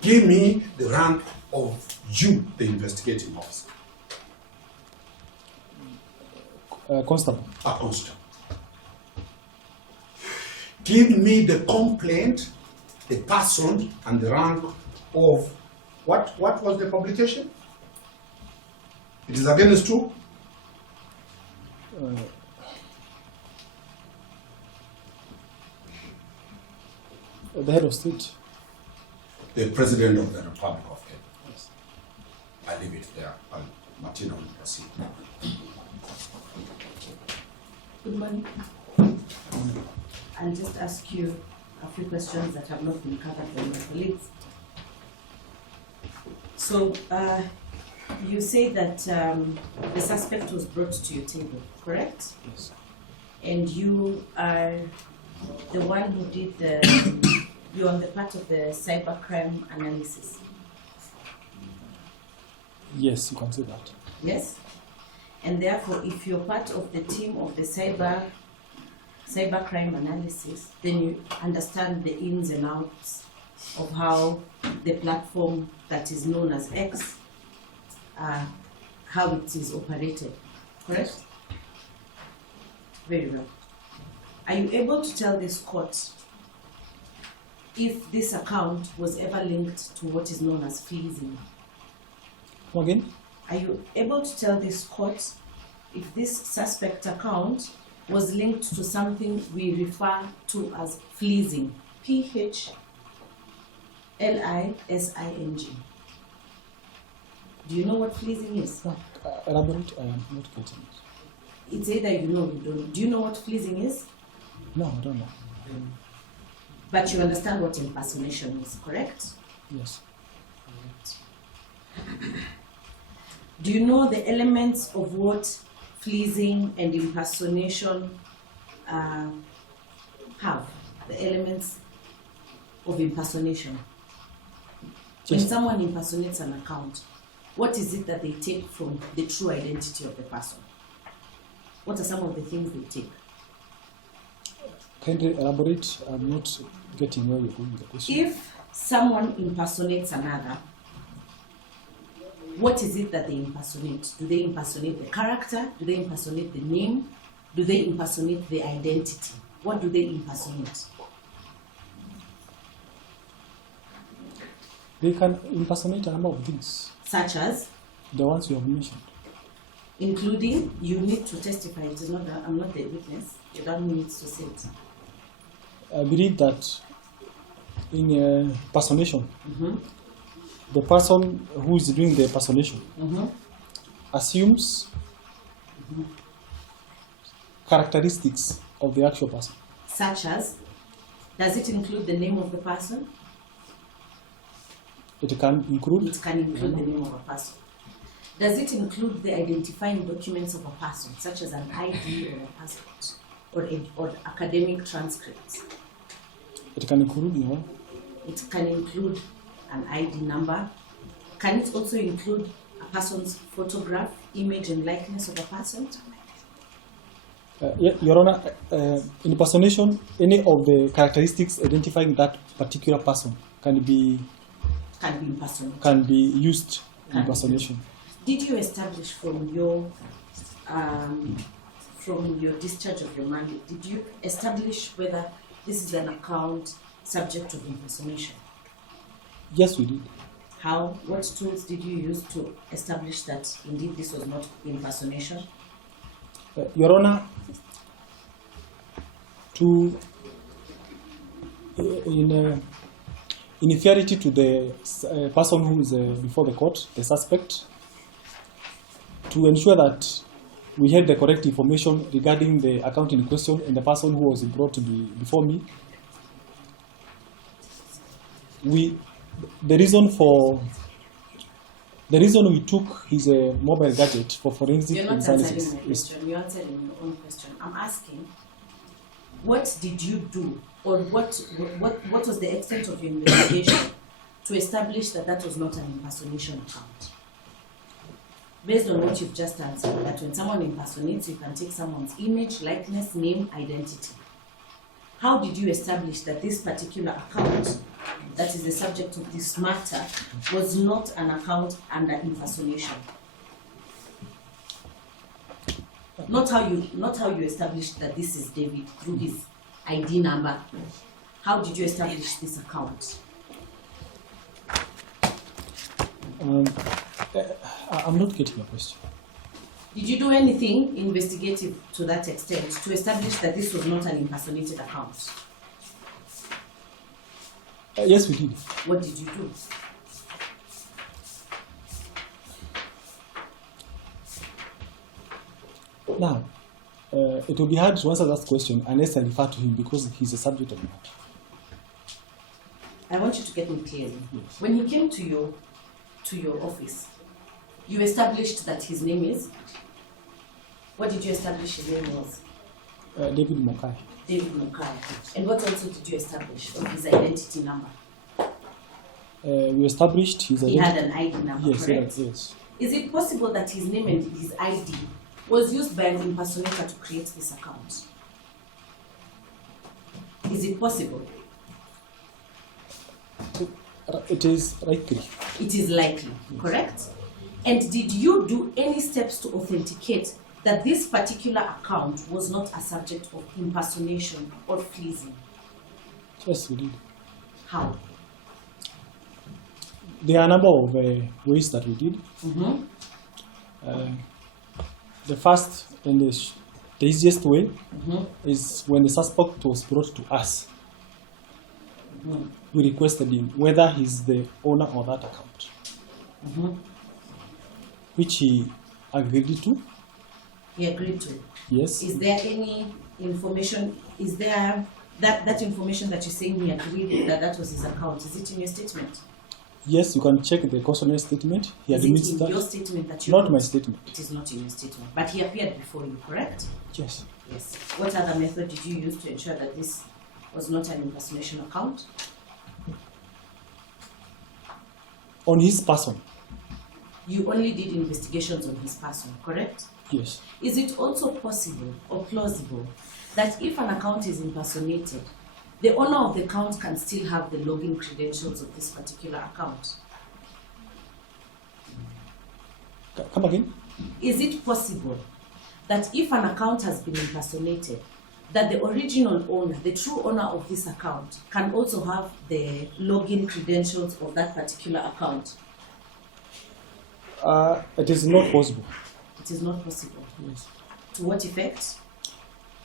Give me the rank of you, the investigating officer. Constable. A constable. Give me the complaint, the person, and the rank of what was the publication? It is against who? The head of state. The President of the Republic of Kenya. Yes. I leave it there. Martina will proceed. Good morning. I'll just ask you a few questions that have not been covered by my colleagues. So, you say that the suspect was brought to your table, correct? Yes. And you are the one who did the, you're on the part of the cybercrime analysis. Yes, you can say that. Yes? And therefore, if you're part of the team of the cybercrime analysis, then you understand the ins and outs of how the platform that is known as X, how it is operated, correct? Very well. Are you able to tell this court if this account was ever linked to what is known as fleecing? Come again? Are you able to tell this court if this suspect account was linked to something we refer to as fleecing? PHLISING. Do you know what fleecing is? Elaborate, I am not getting it. It's either you know or you don't. Do you know what fleecing is? No, I don't know. But you understand what impersonation is, correct? Yes. Do you know the elements of what fleecing and impersonation have? The elements of impersonation. When Yes. someone impersonates an account, what is it that they take from the true identity of the person? What are some of the things they take? Can you elaborate? I'm not getting where you're going with the question. If someone impersonates another, what is it that they impersonate? Do they impersonate the character? Do they impersonate the name? Do they impersonate the identity? What do they impersonate? They can impersonate a number of things, Such as, the ones you have mentioned. including, you need to testify. It is not that I'm not the witness. You don't need to say it. I believe that in impersonation, Mm-hmm. the person who is doing the impersonation Mm-hmm. assumes characteristics of the actual person. Such as, does it include the name of the person? It can include It can include the name of a person. Does it include the identifying documents of a person, such as an ID or a passport, or academic transcripts? it can include, you know, It can include an ID number. Can it also include a person's photograph, image, and likeness of a person? Your Honor, impersonation, any of the characteristics identifying that particular person can be impersonated. can be used in Can be impersonation. Did you establish from your discharge of your mandate, did you establish whether this is an account subject of impersonation? Yes, we did. How? What tools did you use to establish that indeed this was not impersonation? Your Honor, in inferiority to the person who is before the court, the suspect, to ensure that we had the correct information regarding the account in question and the person who was brought to be before me, the reason we took his mobile gadget for forensic You're not analysis answering my question. You're answering your own question. I'm asking, what did you do, or what was the extent of your investigation to establish that that was not an impersonation account? Based on what you've just answered, that when someone impersonates, you can take someone's image, likeness, name, identity. How did you establish that this particular account that is the subject of this matter was not an account under impersonation? Not how you established that this is David through his ID number. How did you establish this account? I'm not getting your question. Did you do anything investigative to that extent to establish that this was not an impersonated account? Yes, we did. What did you do? Now, it will be hard to answer that question unless I refer to him because he's a subject of the matter. I want you to get me clearly. Yes. When he came to your office, you established that his name is? What did you establish his name was? David Mokai. David Mukai. And what also did you establish of his identity number? We established his He had identity. an ID number, Yes, correct? yes. Is it possible that his name and his ID was used by an impersonator to create this account? Is it possible? It is likely. It is likely, correct? And did you do any steps to authenticate that this particular account was not a subject of impersonation or fleecing? Yes, we did. How? There are a number of ways that we did. The first and the easiest way is when the suspect was brought to us. We requested him whether he's the owner of that account, which he agreed to. He agreed to. Yes. Is there any information? Is there that information that you're saying he agreed that that was his account? Is it in your statement? Yes, you can check the cautionary statement. He Is admits it in that. your statement that you Not wrote? my statement. It is not in your statement, but he appeared before you, correct? Yes. Yes. What other method did you use to ensure that this was not an impersonation account? On his person. You only did investigations on his person, correct? Yes. Is it also possible or plausible that if an account is impersonated, the owner of the account can still have the login credentials of this particular account? Come again? Is it possible that if an account has been impersonated, that the original owner, the true owner of this account, can also have the login credentials of that particular account? It is not possible. It is not possible. Yes. To what effect?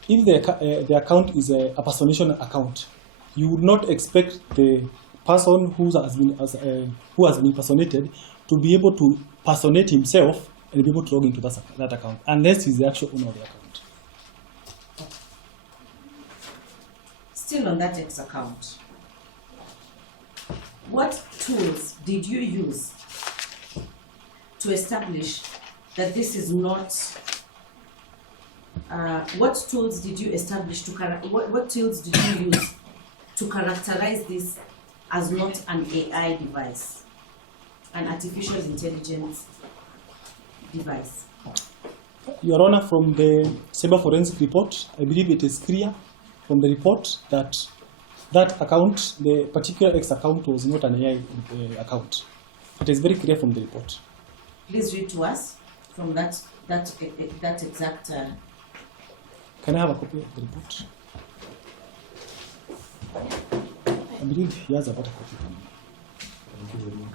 If the account is a personation account, you would not expect the person who has been impersonated to be able to personate himself and be able to log into that account, unless he's the actual owner of the account. Still on that X account, what tools did you use to establish that this is not? What tools did you establish what tools did you use to characterize this as not an AI device, an artificial intelligence device? Your Honor, from the cyber forensic report, I believe it is clear from the report that that account, the particular X account, was not an AI account. It is very clear from the report. Please read to us from that exact. Can I have a copy of the report? I believe he has a better copy than me. Thank you very much.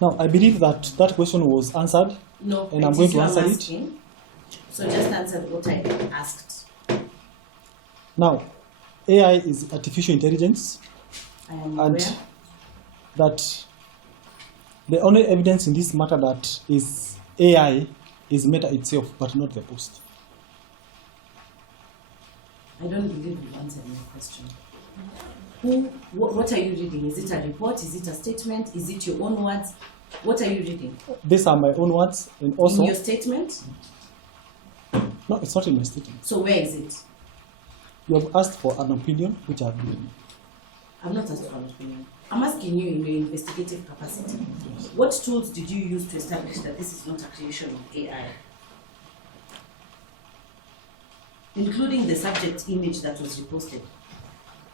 Now, I believe that that question was answered. No, and I'm going to answer it. So just answer what I asked. Now, AI is artificial intelligence, I am and aware. that the only evidence in this matter that is AI is Meta itself, but not the post. I don't believe you answered my question. What are you reading? Is it a report? Is it a statement? Is it your own words? What are you reading? These are my own words, and also In your statement? no, it's not in my statement. So where is it? You have asked for an opinion, which I have given. I'm not asking for an opinion. I'm asking you in your investigative capacity. What tools did you use to establish that this is not a creation of AI? Including the subject image that was reposted.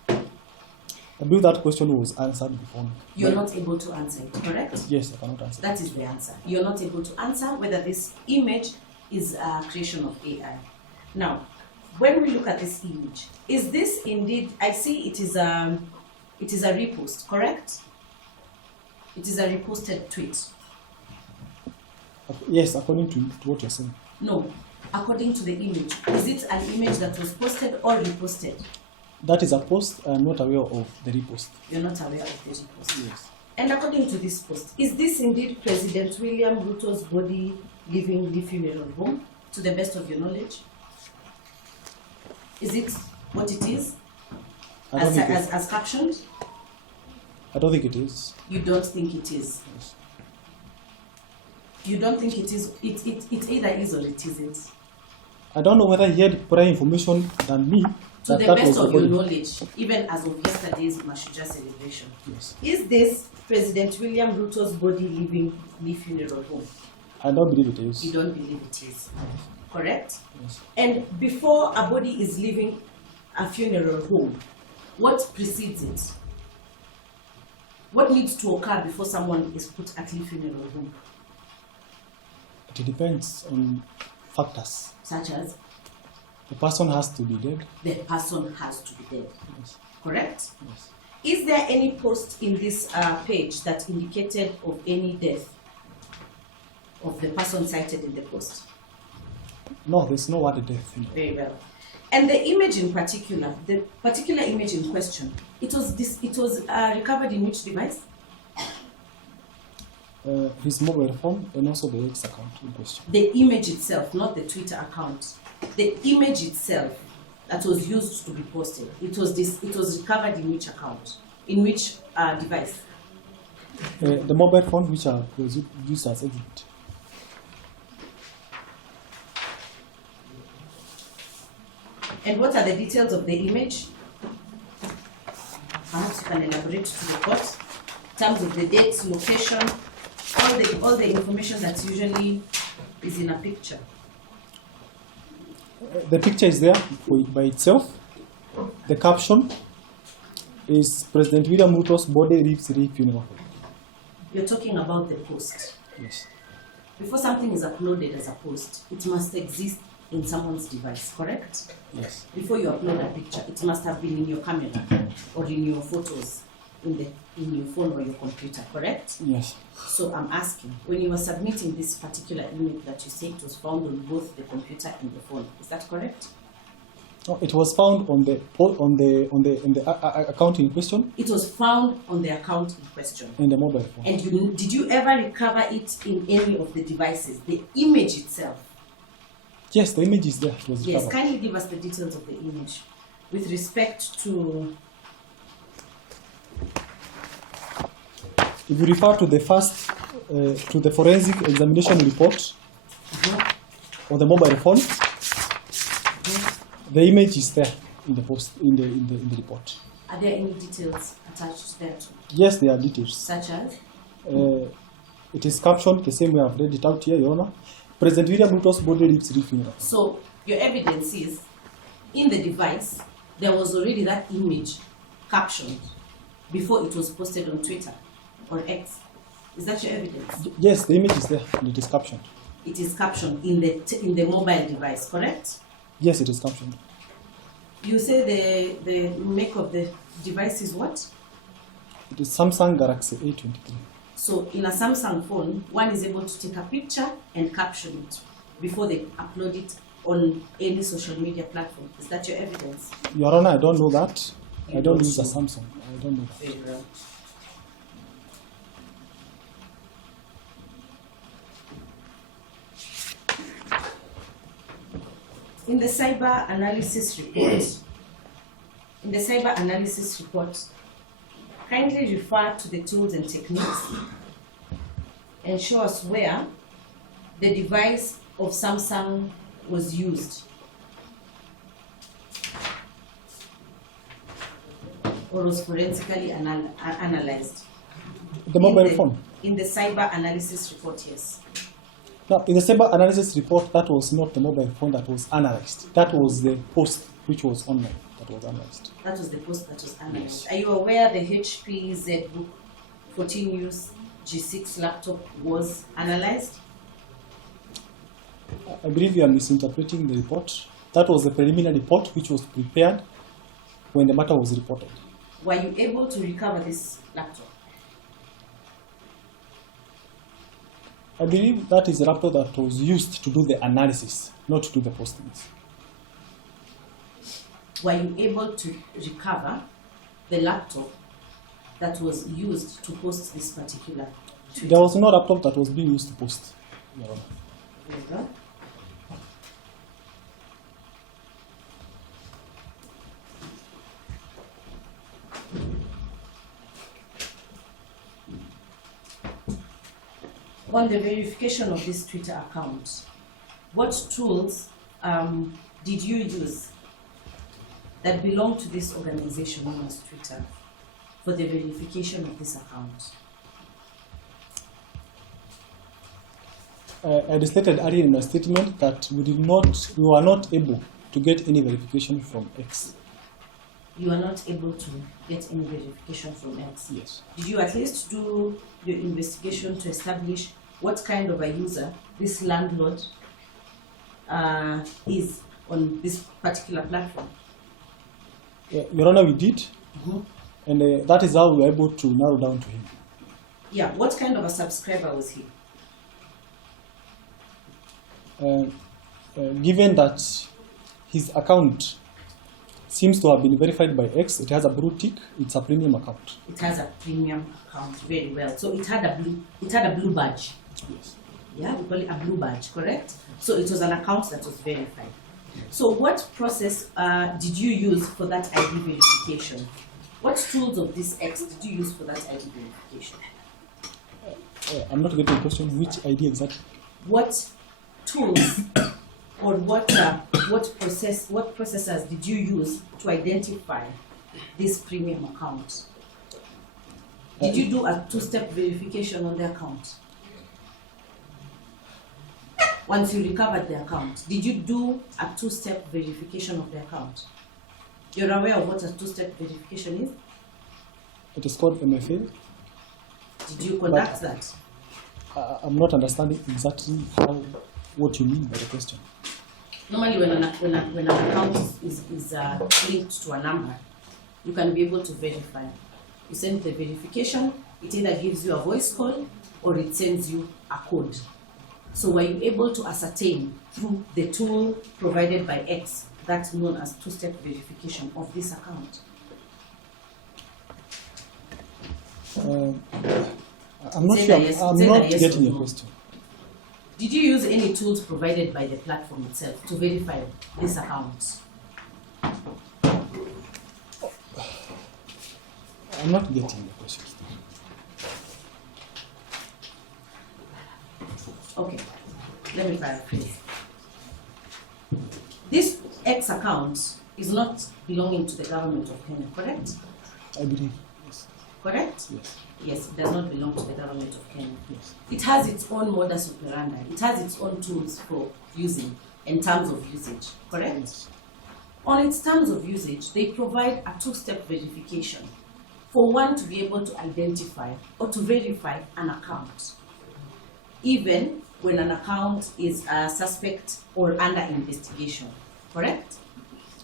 I believe that question was answered before me. You're not able to answer it, correct? Yes, I cannot answer. That is the answer. You're not able to answer whether this image is a creation of AI. Now, when we look at this image, is this indeed, I see it is a repost, correct? It is a reposted tweet. Yes, according to what you're saying. No, according to the image. Is it an image that was posted or reposted? That is a post. I'm not aware of the repost. You're not aware of the repost. Yes. And according to this post, is this indeed President William Ruto's body leaving the funeral home, to the best of your knowledge? Is it what it is, I don't think as captioned? I don't think it is. You don't think it is? Yes. You don't think it is? It either is or it isn't. I don't know whether he had prior information than me. To the that best was of the your body. knowledge, even as of yesterday's Mashuja celebration, Yes. is this President William Ruto's body leaving the funeral home? I don't believe it is. You don't believe it is, correct? Yes. And before a body is leaving a funeral home, what precedes it? What needs to occur before someone is put at Lee Funeral Home? It depends on factors. Such as The person has to be dead. the person has to be dead. Yes. Correct? Yes. Is there any post in this page that indicated of any death of the person cited in the post? No, there's no word death. In there. Very well. And the image in particular, the particular image in question, it was recovered in which device? His mobile phone and also the X account in question. The image itself, not the Twitter account. The image itself that was used to be posted. It was recovered in which account? In which device? The mobile phone which was used as exhibit. And what are the details of the image? Perhaps you can elaborate to the court in terms of the date, location, all the information that usually is in a picture. The picture is there by itself. The caption is President William Ruto's body leaves Lee funeral. You're talking about the post. Yes. Before something is uploaded as a post, it must exist in someone's device, correct? Yes. Before you upload a picture, it must have been in your camera or in your photos in your phone or your computer, correct? Yes. So I'm asking, when you were submitting this particular image that you say it was found on both the computer and the phone, is that correct? No, it was found on the account in question. It was found on the account in question. In the mobile phone. And did you ever recover it in any of the devices? The image itself? Yes, the image is there. It was Yes, recovered. kindly give us the details of the image with respect to. If you refer to the first, to the forensic examination report or the mobile phone, the image is there in the post in the report. Are there any details attached there too? Yes, there are details. Such as? It is captioned the same way I've read it out here, Your Honor. President William Ruto's body leaves Lee funeral. So your evidence is in the device there was already that image captioned before it was posted on Twitter or X. Is that your evidence? Yes, the image is there and it is captioned. It is captioned in the mobile device, correct? Yes, it is captioned. You say the make of the device is what? It is Samsung Galaxy A23. So in a Samsung phone, one is able to take a picture and caption it before they upload it on any social media platform. Is that your evidence? Your Honor, I don't know that. You I don't don't use a know. Samsung. I don't know that. Very well. In the cyber analysis report, kindly refer to the tools and techniques and show us where the device of Samsung was used or was forensically analyzed. The mobile phone. In the cyber analysis report, yes. Now, in the cyber analysis report, that was not the mobile phone that was analyzed. That was the post which was online that was analyzed. That was the post that was analyzed. Yes. Are you aware the HP ZBook 14 use G6 laptop was analyzed? I believe you are misinterpreting the report. That was the preliminary report which was prepared when the matter was reported. Were you able to recover this laptop? I believe that is the laptop that was used to do the analysis, not to do the postings. Were you able to recover the laptop that was used to post this particular tweet? There was no laptop that was being used to post, Your Honor. Very well. On the verification of this Twitter account, what tools did you use that belong to this organization known as Twitter for the verification of this account? I stated earlier in my statement that we were not able to get any verification from X. you are not able to get any verification from X. Yes. Did you at least do your investigation to establish what kind of a user this landlord is on this particular platform? Your Honor, we did, and that is how we were able to narrow down to him. Yeah, what kind of a subscriber was he? Given that his account seems to have been verified by X, it has a blue tick, it's a premium account. It has a premium account, very well. So it had a blue badge. Yes. Yeah, we call it a blue badge, correct? So it was an account that was verified. So what process did you use for that ID verification? What tools of this X did you use for that ID verification? I'm not getting the question. Which ID exactly? What tools or what processors did you use to identify this premium account? Did you do a two-step verification on the account? Once you recovered the account, did you do a two-step verification of the account? You're aware of what a two-step verification is? It is called MFA. Did you conduct that? I'm not understanding exactly what you mean by the question. Normally, when an account is linked to a number, you can be able to verify. You send the verification, it either gives you a voice call or it sends you a code. So were you able to ascertain through the tool provided by X, that's known as two-step verification of this account? I'm not sure. I'm not getting your question. Did you use any tools provided by the platform itself to verify this account? I'm not getting the question. Okay, let me paraphrase. This X account is not belonging to the government of Kenya, correct? I believe, yes. Correct? Yes. Yes, it does not belong to the government of Kenya. Yes. It has its own modus operandi. It has its own tools for using in terms of usage, correct? Yes. On its terms of usage, they provide a two-step verification for one to be able to identify or to verify an account, even when an account is a suspect or under investigation, correct?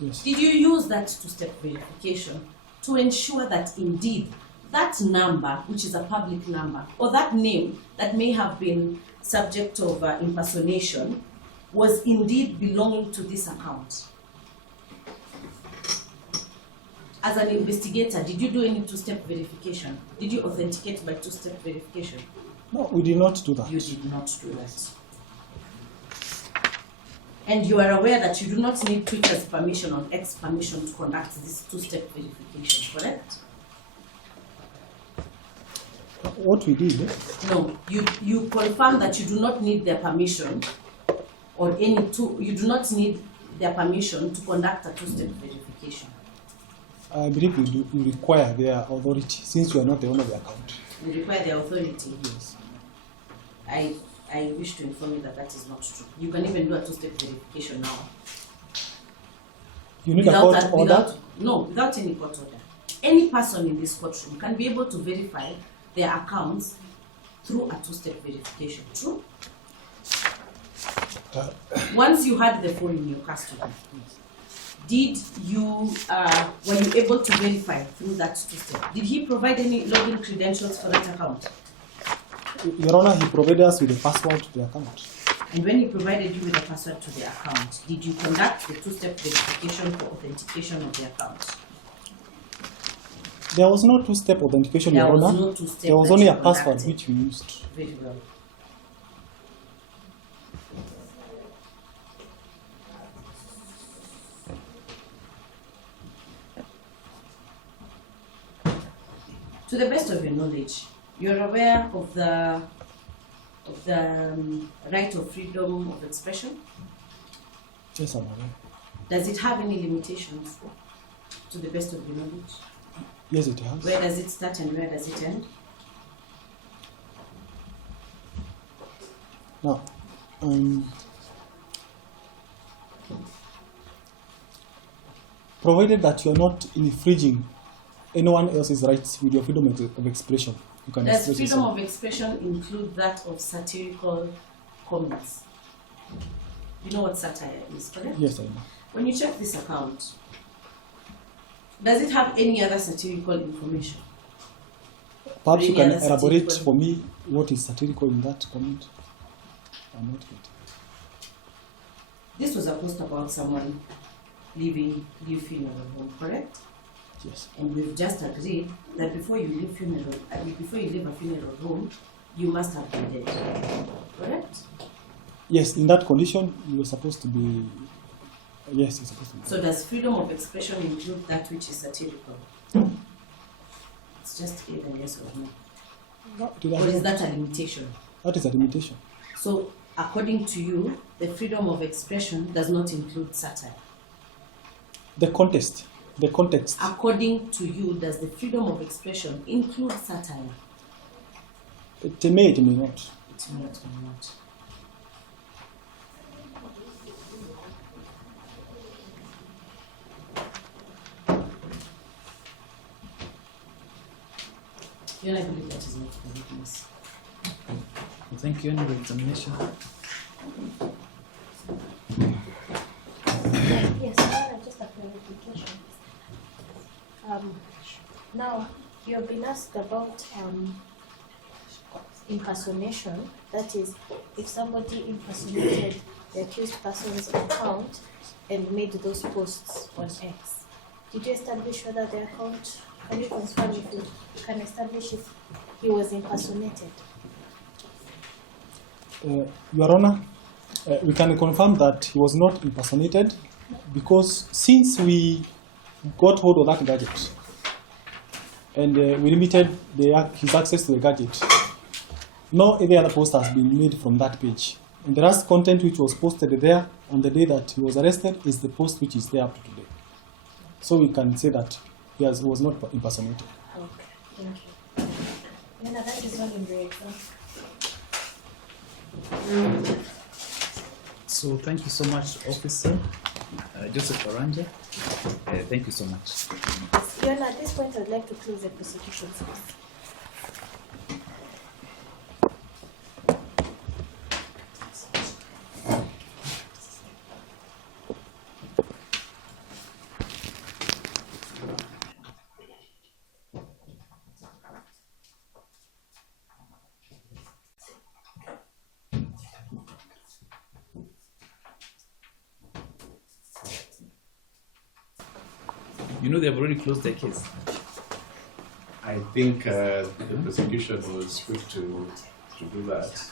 Yes. Did you use that two-step verification to ensure that indeed that number, which is a public number, or that name that may have been subject of impersonation, was indeed belonging to this account? As an investigator, did you do any two-step verification? Did you authenticate by two-step verification? No, we did not do that. You did not do that. And you are aware that you do not need Twitter's permission or X permission to conduct this two-step verification, correct? What we did, No, you confirm that you do not need their permission or you do not need their permission to conduct a two-step verification. I believe we require their authority since you are not the owner of the account. You require their authority. Yes. I wish to inform you that that is not true. You can even do a two-step verification now. You need a court order? Without any court order. Any person in this courtroom can be able to verify their accounts through a two-step verification. True? Once you had the phone in your custody, were you able to verify through that two-step? Did he provide any login credentials for that account? Your Honor, he provided us with a password to the account. And when he provided you with a password to the account, did you conduct the two-step verification for authentication of the account? There was no two-step authentication, Your Honor. No two-step. There was only a password which we used. Very well. To the best of your knowledge, you're aware of the right of freedom of expression? Yes, I'm aware. Does it have any limitations? To the best of your knowledge? Yes, it has. Where does it start and where does it end? Now, provided that you're not infringing anyone else's rights with your freedom of expression. You can Does express freedom yourself. of expression include that of satirical comments? You know what satire is, correct? Yes, I know. When you check this account, does it have any other satirical information? Perhaps you can Really elaborate satirical. for me what is satirical in that comment. I'm not getting. This was a post about someone leave funeral home, correct? Yes. And we've just agreed that before you leave a funeral home, you must have been dead, correct? Yes, in that condition, you're supposed to be. Yes, you're supposed to be. So does freedom of expression include that which is satirical? It's just either yes or no. No, it Or is doesn't. that a limitation? That is a limitation. So according to you, the freedom of expression does not include satire. The context. According to you, does the freedom of expression include satire? It may not. It's not or not. You and I believe that is not a witness. Thank you. Any examination? Yes, just a clarification. Now, you have been asked about impersonation. That is, if somebody impersonated the accused person's account and made those posts on X. Did you establish whether the account, can you confirm if you can establish if he was impersonated? Your Honor, we can confirm that he was not impersonated because since we got hold of that gadget and we limited his access to the gadget, no any other post has been made from that page. And the last content which was posted there on the day that he was arrested is the post which is there up to today. So we can say that he was not impersonated. Okay, thank you. Yana, that is all in the exam. So thank you so much, Officer Joseph Aranja. Thank you so much. Yana, at this point, I'd like to close the prosecution case. You know they've already closed their case. I think the prosecution was quick to do that.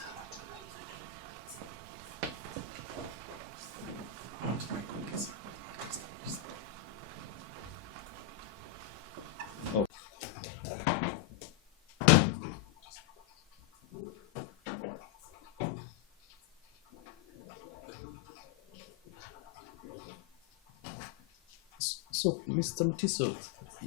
So, Mr. Mutiso,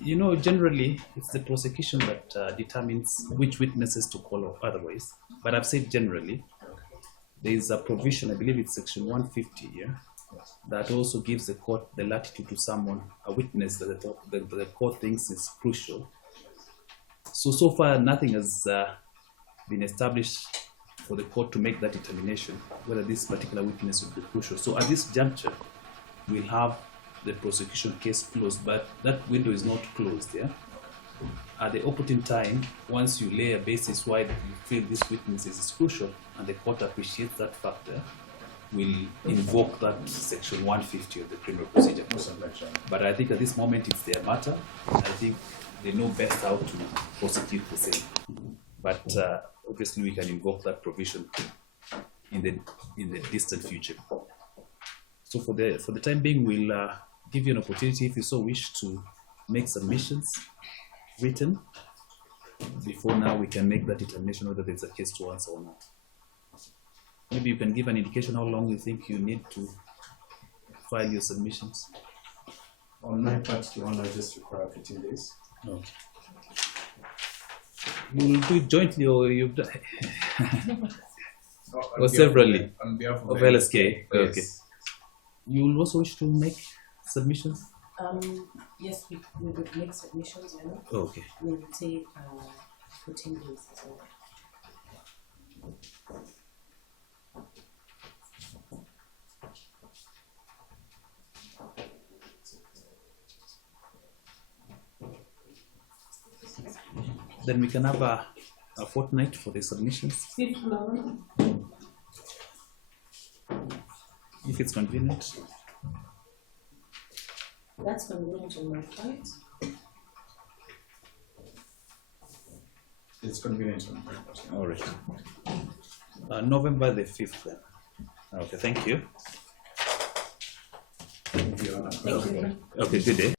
you know, generally it's the prosecution that determines which witnesses to call or otherwise. But I've said generally, there is a provision, I believe it's section 150 here, that also gives the court the latitude to summon a witness that the court thinks is crucial. So far, nothing has been established for the court to make that determination, whether this particular witness would be crucial. So at this juncture, we'll have the prosecution case closed, but that window is not closed, yeah? At the opportune time, once you lay a basis why you feel this witness is crucial, and the court appreciates that factor, will invoke that section 150 of the criminal procedure code. But I think at this moment it's their matter. I think they know best how to prosecute the same. But obviously we can invoke that provision in the distant future. So for the time being, we'll give you an opportunity, if you so wish, to make submissions written. Before now, we can make that determination whether there's a case to answer or not. Maybe you can give an indication how long you think you need to file your submissions. On my part, Your Honor, just require 15 days. Okay. You'll do it jointly, or you've done or severally On behalf of LSK. Yes. Okay. You will also wish to make submissions? Yes, we would make submissions, you know. Okay. We would take 14 days as well. Then we can have a fortnight for the submissions, 5th November. if it's convenient. That's convenient on my part. It's convenient on my part. All right. November the 5th then. Okay, thank you. Thank you, Anna. Okay, good day.